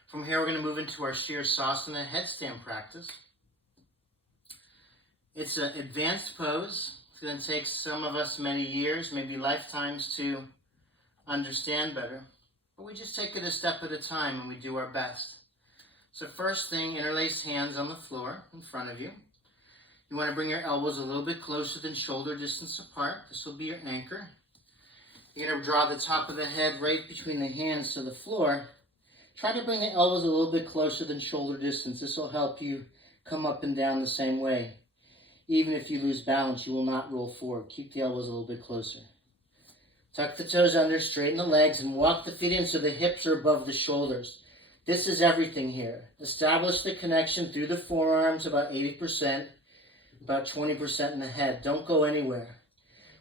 From here, we're going to move into our Shirsasana headstand practice. It's an advanced pose. It's going to take some of us many years, maybe lifetimes, to understand better. But we just take it a step at a time and we do our best. So first thing, interlace hands on the floor in front of you. You want to bring your elbows a little bit closer than shoulder distance apart. This will be your anchor. You're going to draw the top of the head right between the hands to the floor. Try to bring the elbows a little bit closer than shoulder distance. This will help you come up and down the same way. Even if you lose balance, you will not roll forward. Keep the elbows a little bit closer. Tuck the toes under, straighten the legs, and walk the feet in so the hips are above the shoulders. This is everything here. Establish the connection through the forearms, about 80%, about 20% in the head. Don't go anywhere.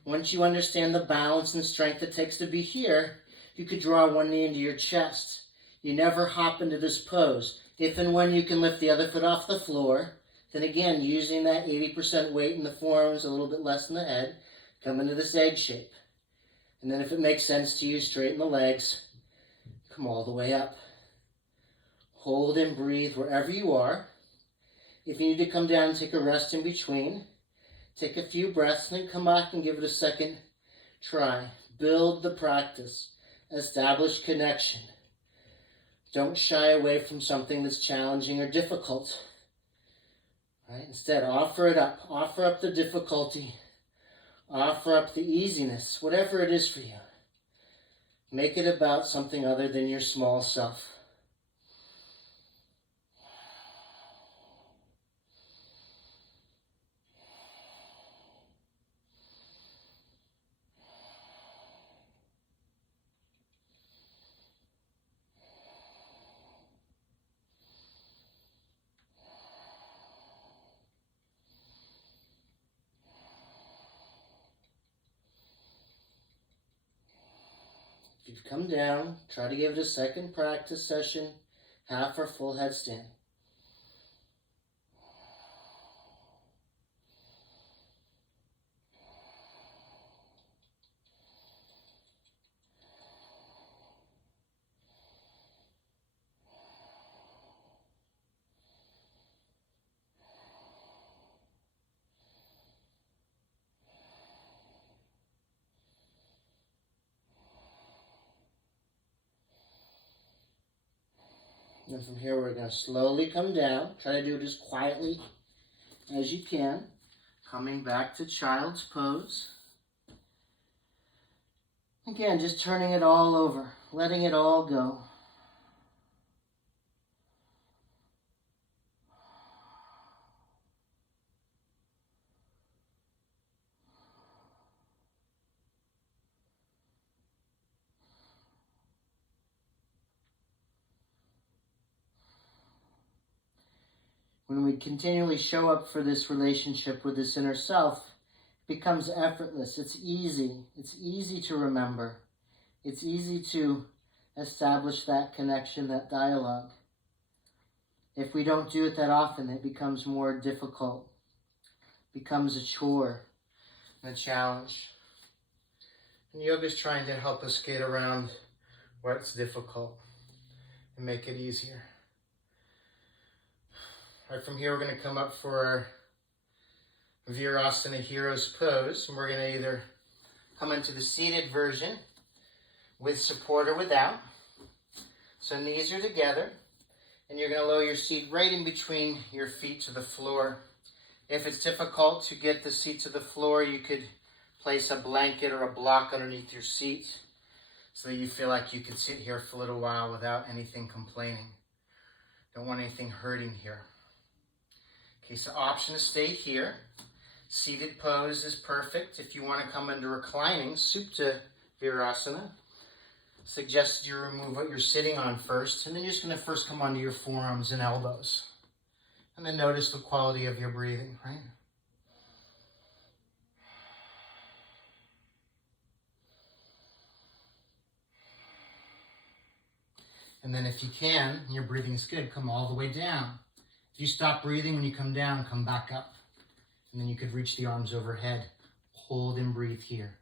Once you understand the balance and strength it takes to be here, you could draw one knee into your chest. You never hop into this pose. If and when you can lift the other foot off the floor, then again, using that 80% weight in the forearms, a little bit less in the head, come into this egg shape. And then if it makes sense to you, straighten the legs, come all the way up. Hold and breathe wherever you are. If you need to come down and take a rest in between, take a few breaths and then come back and give it a second try. Build the practice. Establish connection. Don't shy away from something that's challenging or difficult. Right? Instead, offer it up. Offer up the difficulty. Offer up the easiness, whatever it is for you. Make it about something other than your small self. you've come down, try to give it a second practice session, half or full headstand. And from here, we're going to slowly come down. Try to do it as quietly as you can. Coming back to child's pose. Again, just turning it all over, letting it all go. When we continually show up for this relationship with this inner self, it becomes effortless. It's easy. It's easy to remember. It's easy to establish that connection, that dialogue. If we don't do it that often, it becomes more difficult. It becomes a chore and a challenge. And yoga is trying to help us get around what's difficult and make it easier. All right, from here, we're going to come up for our Virasana Hero's Pose. And we're going to either come into the seated version with support or without. So knees are together. And you're going to lower your seat right in between your feet to the floor. If it's difficult to get the seat to the floor, you could place a blanket or a block underneath your seat so that you feel like you can sit here for a little while without anything complaining. Don't want anything hurting here. Okay, so option to stay here. Seated pose is perfect. If you want to come into reclining, Supta Virasana, suggest you remove what you're sitting on first, and then you're just going to first come onto your forearms and elbows. And then notice the quality of your breathing, right? And then if you can, your breathing is good, come all the way down. If you stop breathing when you come down, come back up. And then you could reach the arms overhead. Hold and breathe here.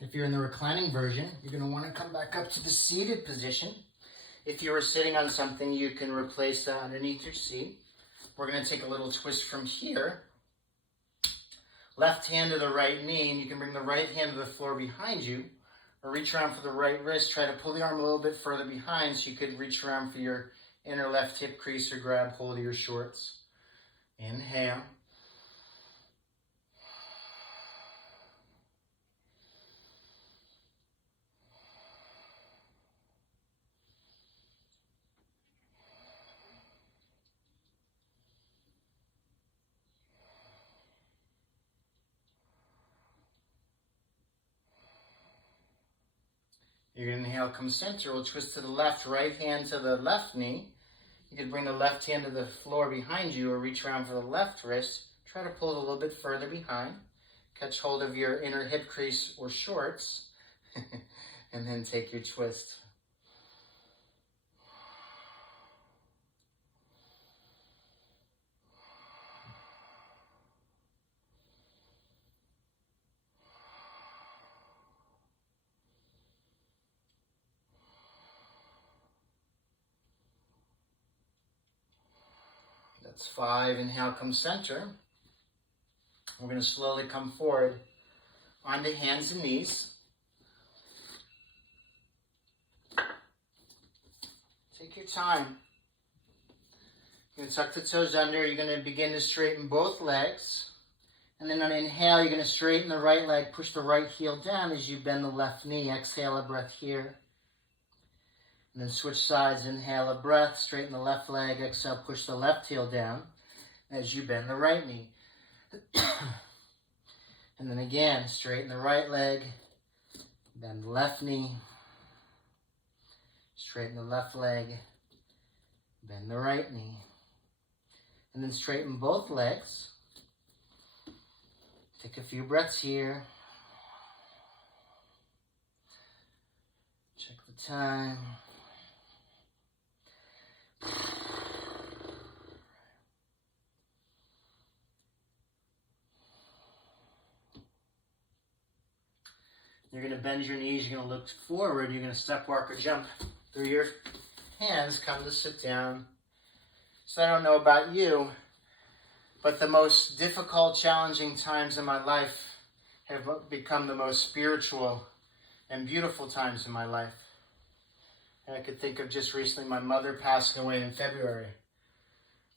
If you're in the reclining version, you're going to want to come back up to the seated position. If you were sitting on something, you can replace that underneath your seat. We're going to take a little twist from here. Left hand to the right knee, and you can bring the right hand to the floor behind you, or reach around for the right wrist. Try to pull the arm a little bit further behind so you could reach around for your inner left hip crease or grab hold of your shorts. Inhale. You're going to inhale, come center. We'll twist to the left, right hand to the left knee. You could bring the left hand to the floor behind you or reach around for the left wrist. Try to pull it a little bit further behind. Catch hold of your inner hip crease or shorts. And then take your twist. That's 5. Inhale, come center. We're going to slowly come forward onto hands and knees. Take your time. You're going to tuck the toes under. You're going to begin to straighten both legs. And then on inhale, you're going to straighten the right leg. Push the right heel down as you bend the left knee. Exhale a breath here. And then switch sides, inhale a breath, straighten the left leg, exhale, push the left heel down as you bend the right knee. And then again, straighten the right leg, Bend the left knee. Straighten the left leg. Bend the right knee. And then straighten both legs. Take a few breaths here. Check the time. You're going to bend your knees, you're going to look forward, you're going to step, walk, or jump through your hands, come to sit down. So I don't know about you, but the most difficult, challenging times in my life have become the most spiritual and beautiful times in my life. And I could think of just recently my mother passing away in February.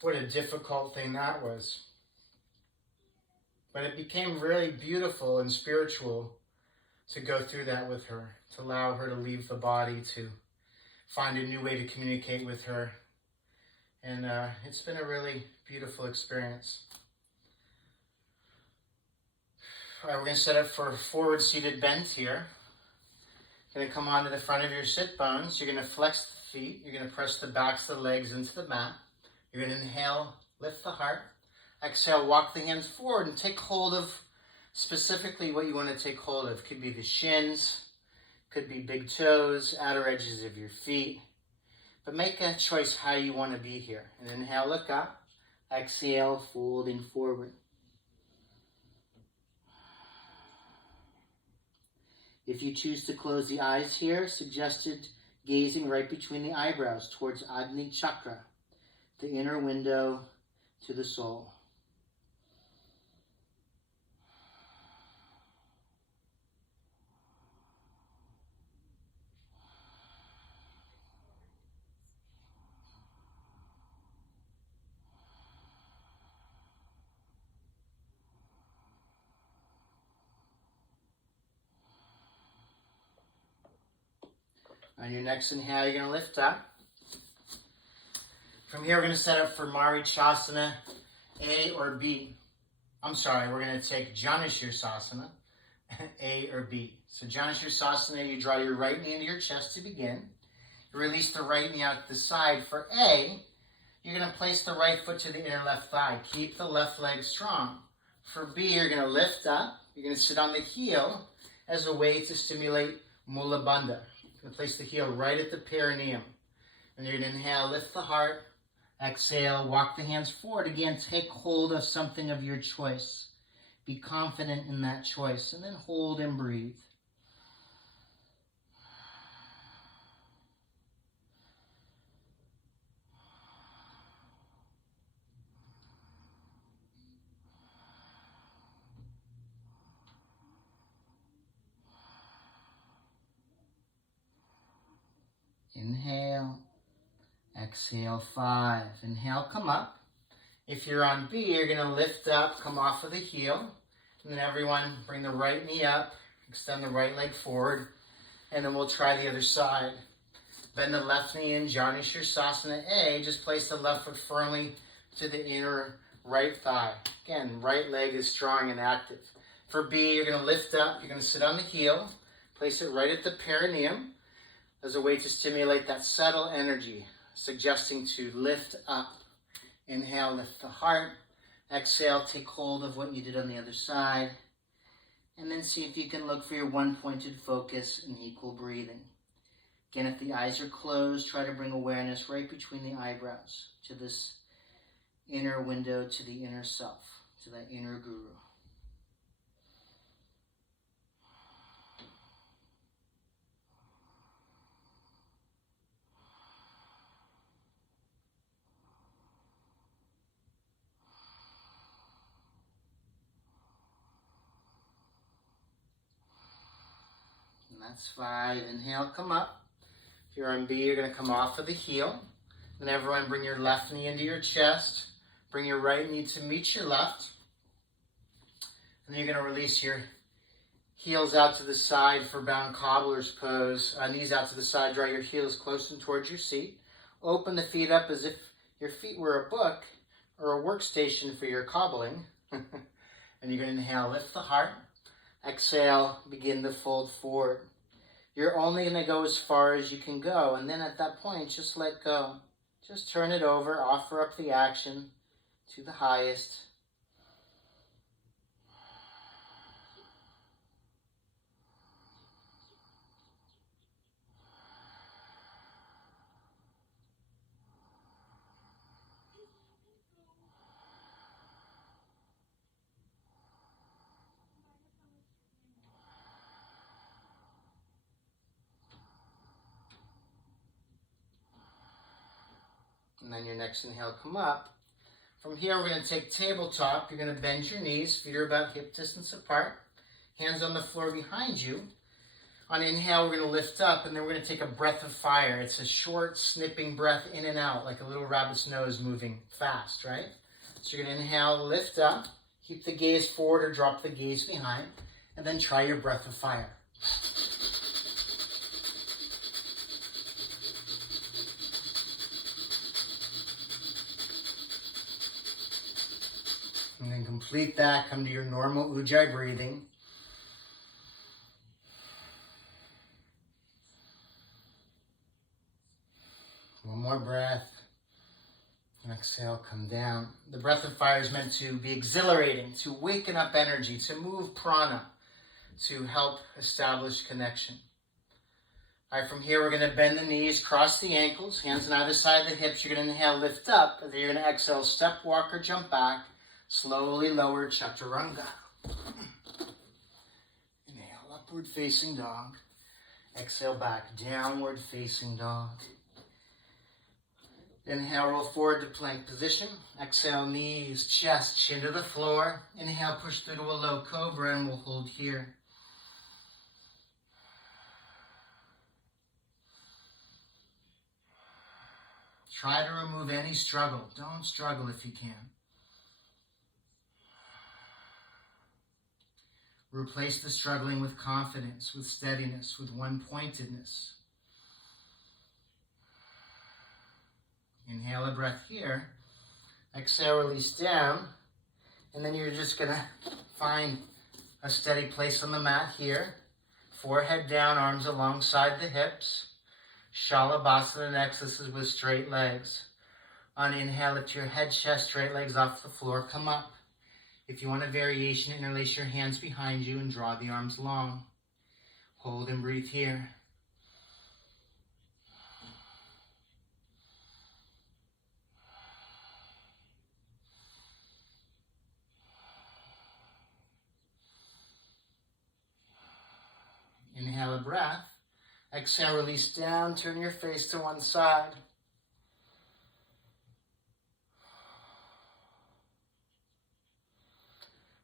What a difficult thing that was. But it became really beautiful and spiritual to go through that with her, to allow her to leave the body, to find a new way to communicate with her. And it's been a really beautiful experience. All right, we're going to set up for forward seated bend here. You're going to come onto the front of your sit bones. You're going to flex the feet. You're going to press the backs of the legs into the mat. You're going to inhale, lift the heart. Exhale, walk the hands forward and take hold of specifically what you want to take hold of. Could be the shins, could be big toes, outer edges of your feet. But make a choice how you want to be here. And inhale, look up. Exhale, folding forward. If you choose to close the eyes here, suggested gazing right between the eyebrows towards Agni Chakra, the inner window to the soul. On your next inhale, you're going to lift up. From here, we're going to set up for Marichasana, A or B. I'm sorry, we're going to take Janushirsasana, A or B. So Janushirsasana, you draw your right knee into your chest to begin. You release the right knee out to the side. For A, you're going to place the right foot to the inner left thigh. Keep the left leg strong. For B, you're going to lift up. You're going to sit on the heel as a way to stimulate Mula Bandha. You're going to place the heel right at the perineum. And you're going to inhale, lift the heart. Exhale, walk the hands forward. Again, take hold of something of your choice. Be confident in that choice. And then hold and breathe. Inhale. Exhale, 5. Inhale, come up. If you're on B, you're going to lift up, come off of the heel. And then everyone bring the right knee up, extend the right leg forward. And then we'll try the other side. Bend the left knee in, Janushirsasana A. Just place the left foot firmly to the inner right thigh. Again, right leg is strong and active. For B, you're going to lift up. You're going to sit on the heel. Place it right at the perineum as a way to stimulate that subtle energy, suggesting to lift up. Inhale, lift the heart. Exhale, take hold of what you did on the other side. And then see if you can look for your one-pointed focus and equal breathing. Again, if the eyes are closed, try to bring awareness right between the eyebrows to this inner window, to the inner self, to that inner guru. That's 5. Inhale, come up. If you're on B, you're going to come off of the heel. Then everyone bring your left knee into your chest. Bring your right knee to meet your left. And then you're going to release your heels out to the side for bound cobbler's pose. Knees out to the side, draw your heels close and towards your seat. Open the feet up as if your feet were a book or a workstation for your cobbling. And you're going to inhale, lift the heart. Exhale, begin to fold forward. You're only going to go as far as you can go. And then at that point, just let go. Just turn it over, offer up the action to the highest. And then your next inhale, come up. From here, we're going to take tabletop. You're going to bend your knees. Feet are about hip distance apart. Hands on the floor behind you. On inhale, we're going to lift up, and then we're going to take a breath of fire. It's a short, snipping breath in and out, like a little rabbit's nose moving fast, right? So you're going to inhale, lift up. Keep the gaze forward or drop the gaze behind. And then try your breath of fire. And then complete that. Come to your normal Ujjayi breathing. One more breath. Exhale, come down. The breath of fire is meant to be exhilarating, to waken up energy, to move prana, to help establish connection. All right, from here, we're going to bend the knees, cross the ankles, hands on either side of the hips. You're going to inhale, lift up. And then you're going to exhale, step, walk, or jump back. Slowly lower chaturanga. Inhale, upward facing dog. Exhale back, downward facing dog. Inhale, roll forward to plank position. Exhale, knees, chest, chin to the floor. Inhale, push through to a low cobra, and we'll hold here. Try to remove any struggle. Don't struggle if you can. Replace the struggling with confidence, with steadiness, with one-pointedness. Inhale a breath here. Exhale, release down. And then you're just going to find a steady place on the mat here. Forehead down, arms alongside the hips. Shalabhasana next. This is with straight legs. On inhale, lift your head, chest, straight legs off the floor. Come up. If you want a variation, interlace your hands behind you and draw the arms long. Hold and breathe here. Inhale a breath. Exhale, release down. Turn your face to one side.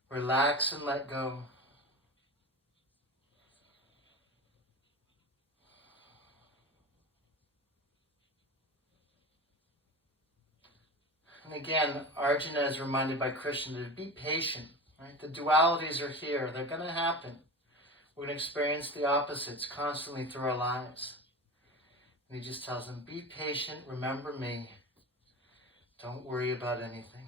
Relax and let go. And again, Arjuna is reminded by Krishna to be patient. Right? The dualities are here. They're going to happen. We're going to experience the opposites constantly through our lives. And he just tells them, be patient, remember me. Don't worry about anything.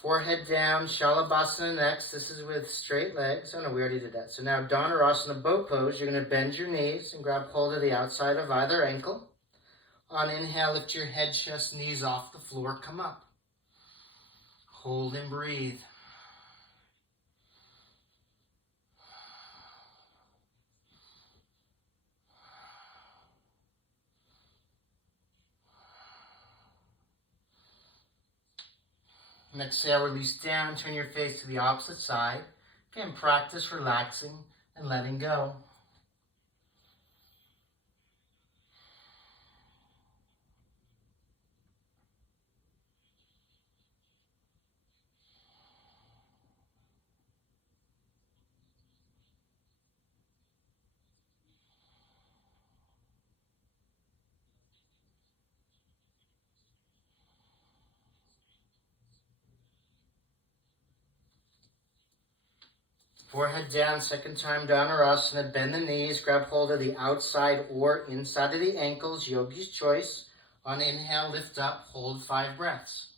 Forehead down, Shalabhasana next. This is with straight legs. Oh no, we already did that. So now Dhanurasana boat pose. You're going to bend your knees and grab hold of the outside of either ankle. On inhale, lift your head, chest, knees off the floor. Come up. Hold and breathe. And exhale, release down, turn your face to the opposite side. Again, practice relaxing and letting go. Forehead down, second time Dhanurasana. Bend the knees, grab hold of the outside or inside of the ankles, yogi's choice. On inhale, lift up, hold 5 breaths.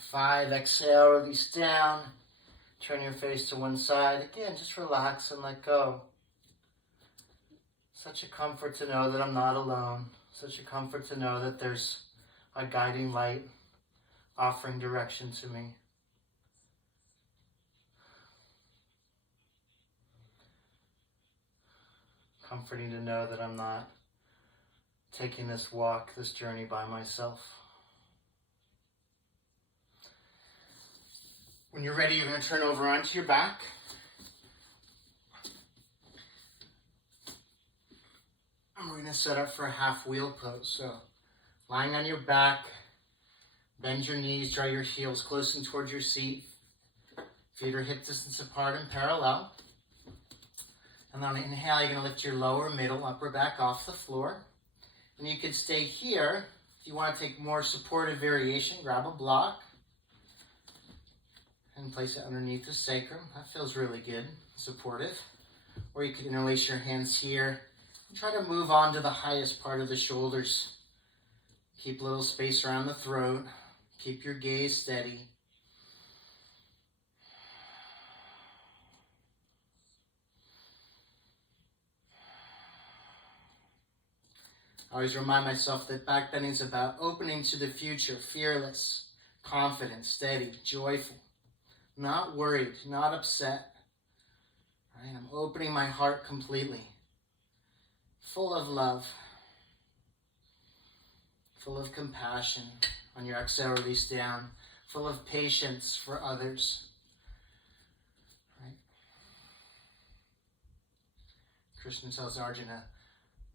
5, exhale, release down. Turn your face to one side. Again, just relax and let go. Such a comfort to know that I'm not alone. Such a comfort to know that there's a guiding light offering direction to me. Comforting to know that I'm not taking this walk, this journey by myself. When you're ready, you're going to turn over onto your back. And we're going to set up for a half wheel pose. So lying on your back, bend your knees, draw your heels close in towards your seat. Feet are hip distance apart and parallel. And on inhale, you're going to lift your lower, middle, upper back off the floor. And you can stay here. If you want to take more supportive variation, grab a block and place it underneath the sacrum. That feels really good, supportive. Or you can interlace your hands here and try to move on to the highest part of the shoulders. Keep a little space around the throat. Keep your gaze steady. I always remind myself that back bending is about opening to the future, fearless, confident, steady, joyful, not worried, not upset. Right? I'm opening my heart completely, full of love, full of compassion. On your exhale, release down, full of patience for others. Right? Krishna tells Arjuna,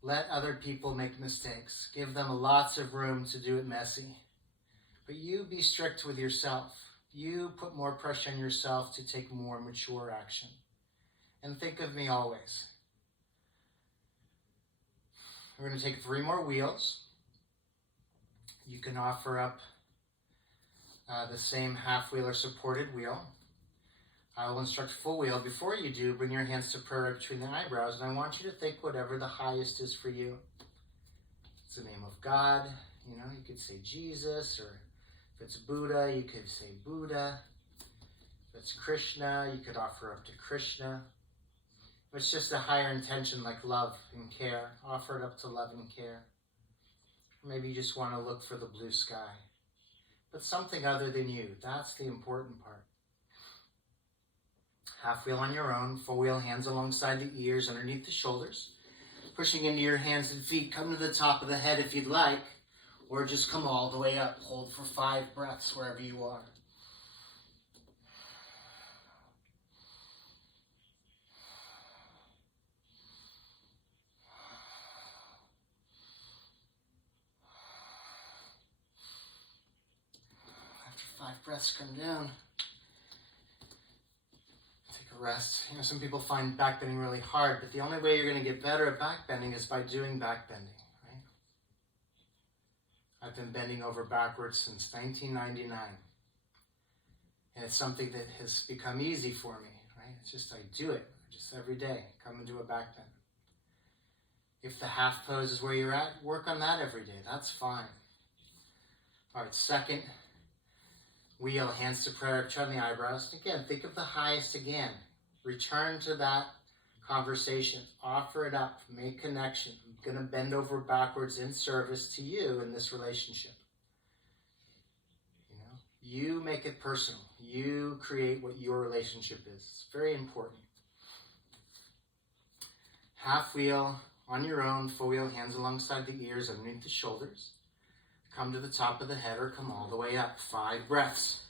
let other people make mistakes. Give them lots of room to do it messy. But you be strict with yourself. You put more pressure on yourself to take more mature action. And think of me always. We're going to take 3 more wheels. You can offer up the same half wheel or supported wheel. I will instruct full wheel. Before you do, bring your hands to prayer right between the eyebrows, and I want you to think whatever the highest is for you. It's the name of God. You could say Jesus, or if it's Buddha, you could say Buddha. If it's Krishna, you could offer up to Krishna. If it's just a higher intention like love and care, offer it up to love and care. Or maybe you just want to look for the blue sky. But something other than you, that's the important part. Half wheel on your own, full wheel, hands alongside the ears, underneath the shoulders. Pushing into your hands and feet, come to the top of the head if you'd like, or just come all the way up. Hold for 5 breaths wherever you are. After 5 breaths, come down. Rest. Some people find back bending really hard, but the only way you're going to get better at back bending is by doing back bending, right? I've been bending over backwards since 1999. And it's something that has become easy for me, right? It's just I do it just every day. Come and do a back bend. If the half pose is where you're at, work on that every day. That's fine. All right, second wheel, hands to prayer, turn the eyebrows. Again, think of the highest again. Return to that conversation. Offer it up. Make connection. I'm going to bend over backwards in service to you in this relationship. You make it personal. You create what your relationship is. It's very important. Half wheel on your own, full wheel, hands alongside the ears, underneath the shoulders. Come to the top of the head or come all the way up. 5 breaths.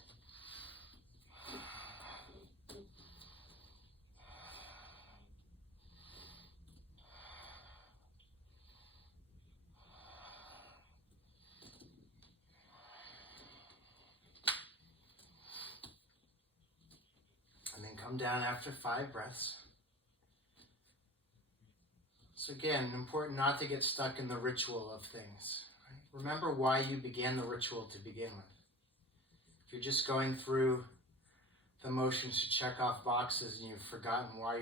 And then come down after 5 breaths. So again, important not to get stuck in the ritual of things. Remember why you began the ritual to begin with. If you're just going through the motions to check off boxes and you've forgotten why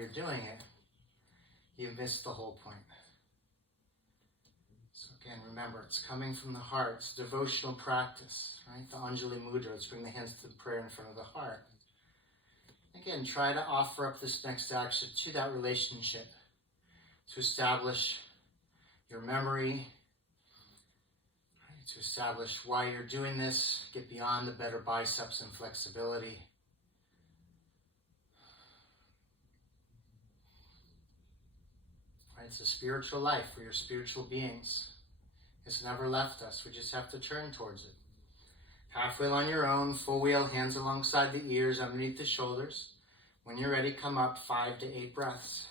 you've missed the whole point. So Again, remember, it's coming from the heart. It's devotional practice, right? The Anjali Mudra. Let's bring the hands to the prayer in front of the heart. Again, try to offer up this next action to that relationship to establish your memory, right? To establish why you're doing this, get beyond the better biceps and flexibility. Right? It's a spiritual life. We are spiritual beings. It's never left us. We just have to turn towards it. Half wheel on your own, full wheel, hands alongside the ears, underneath the shoulders. When you're ready, come up 5 to 8 breaths.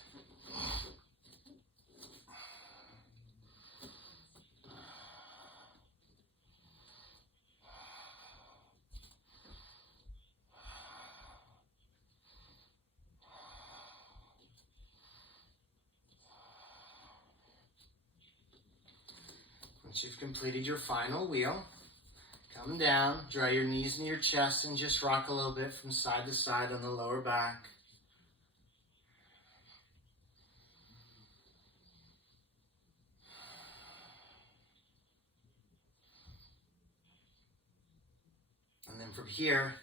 Once you've completed your final wheel, come down, draw your knees into your chest, and just rock a little bit from side to side on the lower back. And then from here,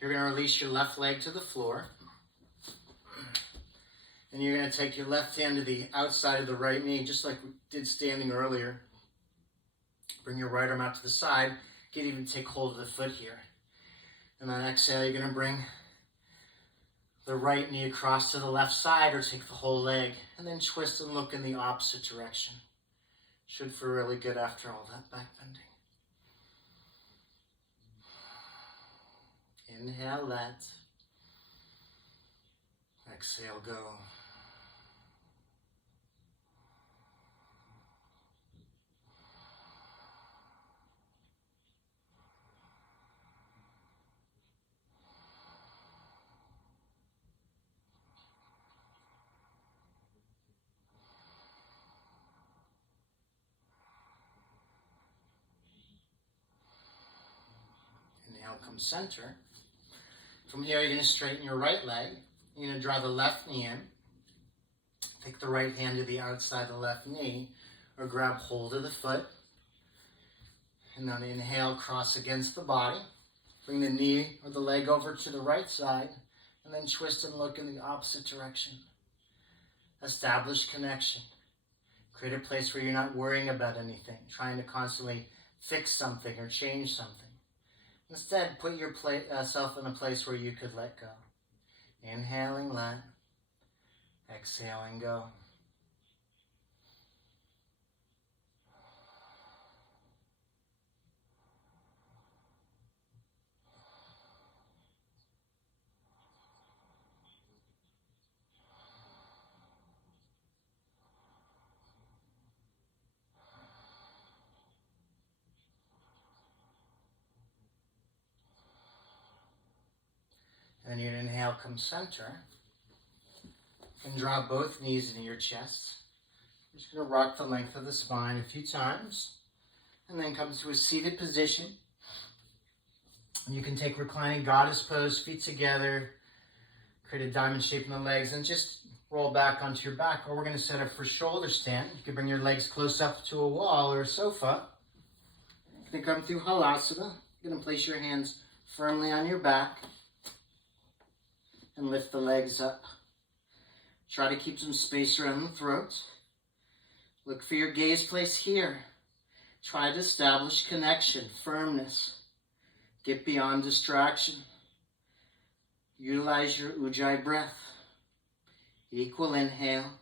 you're going to release your left leg to the floor. And you're going to take your left hand to the outside of the right knee, just like we did standing earlier. Bring your right arm out to the side. You can even take hold of the foot here. And then exhale, you're going to bring the right knee across to the left side or take the whole leg. And then twist and look in the opposite direction. Should feel really good after all that back bending. Inhale, let. Exhale, go. Inhale, come center. From here, you're going to straighten your right leg. You're going to draw the left knee in. Take the right hand to the outside of the left knee, or grab hold of the foot. And then inhale, cross against the body. Bring the knee or the leg over to the right side, and then twist and look in the opposite direction. Establish connection. Create a place where you're not worrying about anything, trying to constantly fix something or change something. Instead, put yourself in a place where you could let go. Inhaling, let. Exhaling, go. And you inhale, come center. And draw both knees into your chest. I'm just going to rock the length of the spine a few times. And then come to a seated position. You can take reclining goddess pose, feet together. Create a diamond shape in the legs. And just roll back onto your back. Or we're going to set up for shoulder stand. You can bring your legs close up to a wall or a sofa. You're going to come through Halasana. You're going to place your hands firmly on your back. And lift the legs up. Try to keep some space around the throat. Look for your gaze place here. Try to establish connection, firmness. Get beyond distraction. Utilize your Ujjayi breath. Equal inhale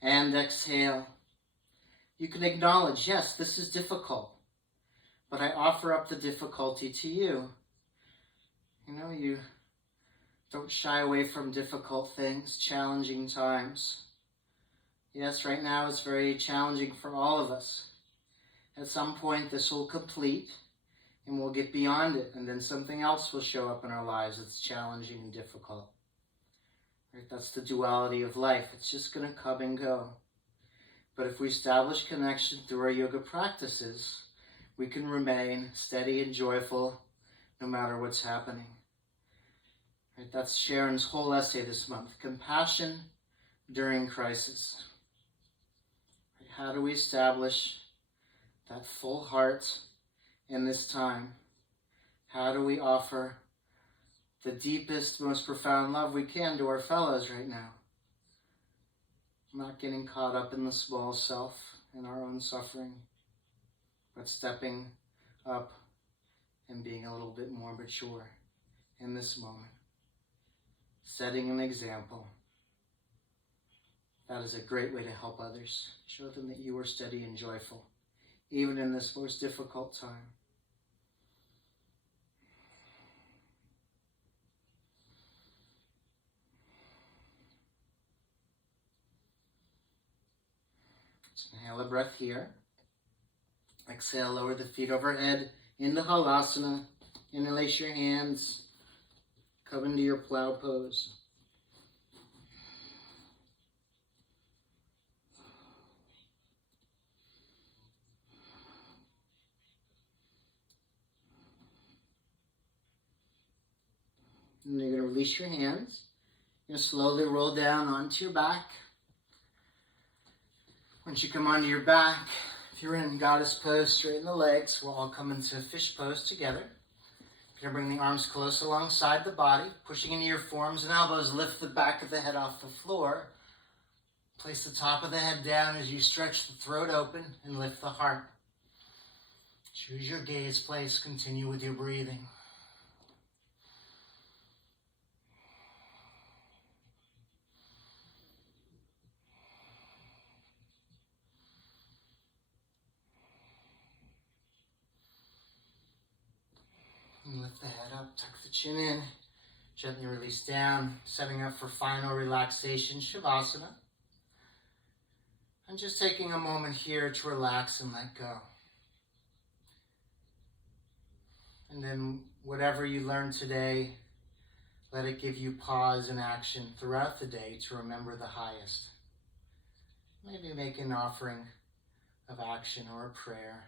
and exhale. You can acknowledge, yes, this is difficult, but I offer up the difficulty to you. You don't shy away from difficult things, challenging times. Yes, right now it's very challenging for all of us. At some point this will complete and we'll get beyond it, and then something else will show up in our lives that's challenging and difficult. Right? That's the duality of life. It's just going to come and go. But if we establish connection through our yoga practices, we can remain steady and joyful no matter what's happening. Right, that's Sharon's whole essay this month. Compassion during crisis. Right, how do we establish that full heart in this time? How do we offer the deepest, most profound love we can to our fellows right now? Not getting caught up in the small self and our own suffering, but stepping up and being a little bit more mature in this moment. Setting an example. That is a great way to help others. Show them that you are steady and joyful, even in this most difficult time. Let's inhale a breath here. Exhale, lower the feet overhead into Halasana. Interlace your hands. Come into your plow pose. And you're going to release your hands. You're going to slowly roll down onto your back. Once you come onto your back, if you're in goddess pose, straighten the legs. We'll all come into fish pose together. You're going to bring the arms close alongside the body, pushing into your forearms and elbows. Lift the back of the head off the floor. Place the top of the head down as you stretch the throat open and lift the heart. Choose your gaze place. Continue with your breathing. And lift the head up, tuck the chin in, gently release down, setting up for final relaxation, Shavasana. And just taking a moment here to relax and let go. And then whatever you learn today, let it give you pause and action throughout the day to remember the highest. Maybe make an offering of action or a prayer.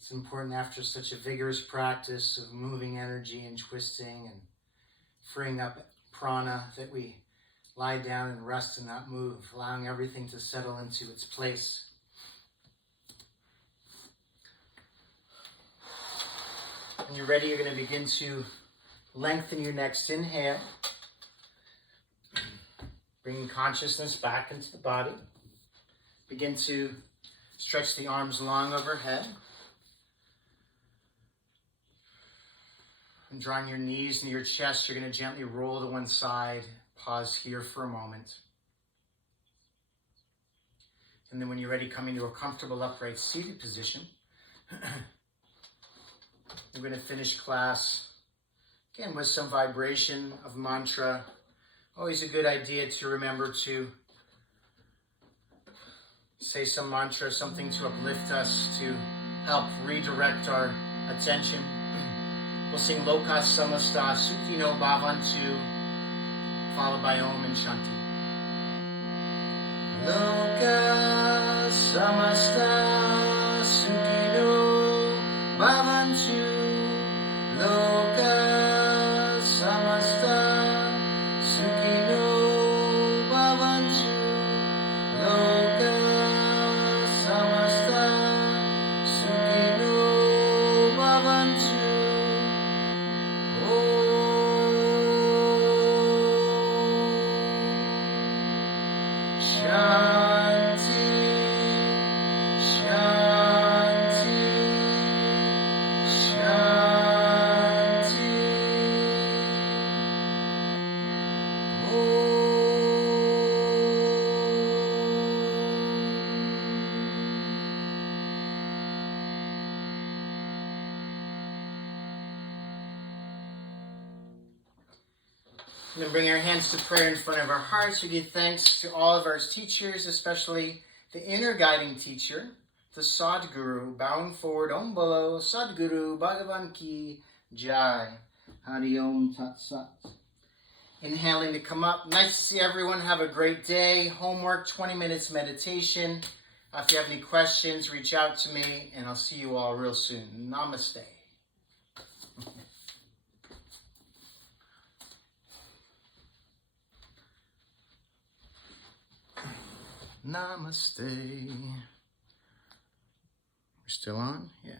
It's important after such a vigorous practice of moving energy and twisting and freeing up prana that we lie down and rest and not move, allowing everything to settle into its place. When you're ready, you're going to begin to lengthen your next inhale, bringing consciousness back into the body. Begin to stretch the arms long overhead. And drawing your knees into your chest, you're going to gently roll to one side. Pause here for a moment. And then when you're ready, come into a comfortable upright seated position. We're going to finish class, again, with some vibration of mantra. Always a good idea to remember to say some mantra, something to uplift us, to help redirect our attention. We'll sing Loka Samasta Sukhino Bhavantu, followed by Om and Shanti. Loka Samasta Sukhino Bhavantu, Loka Samasta Sukhino Bhavantu, Loka Samasta Sukhino Bhavantu. Shanti, And then bring our hands to prayer in front of our hearts. We give thanks to all of our teachers, especially the inner guiding teacher, the Sadguru, bowing forward, Om Bolo, Sadguru, Bhagavan Ki, Jai, Hari Om Tat Sat. Inhaling to come up. Nice to see everyone. Have a great day. Homework, 20 minutes meditation. If you have any questions, reach out to me, and I'll see you all real soon. Namaste. Namaste. We're still on? Yeah.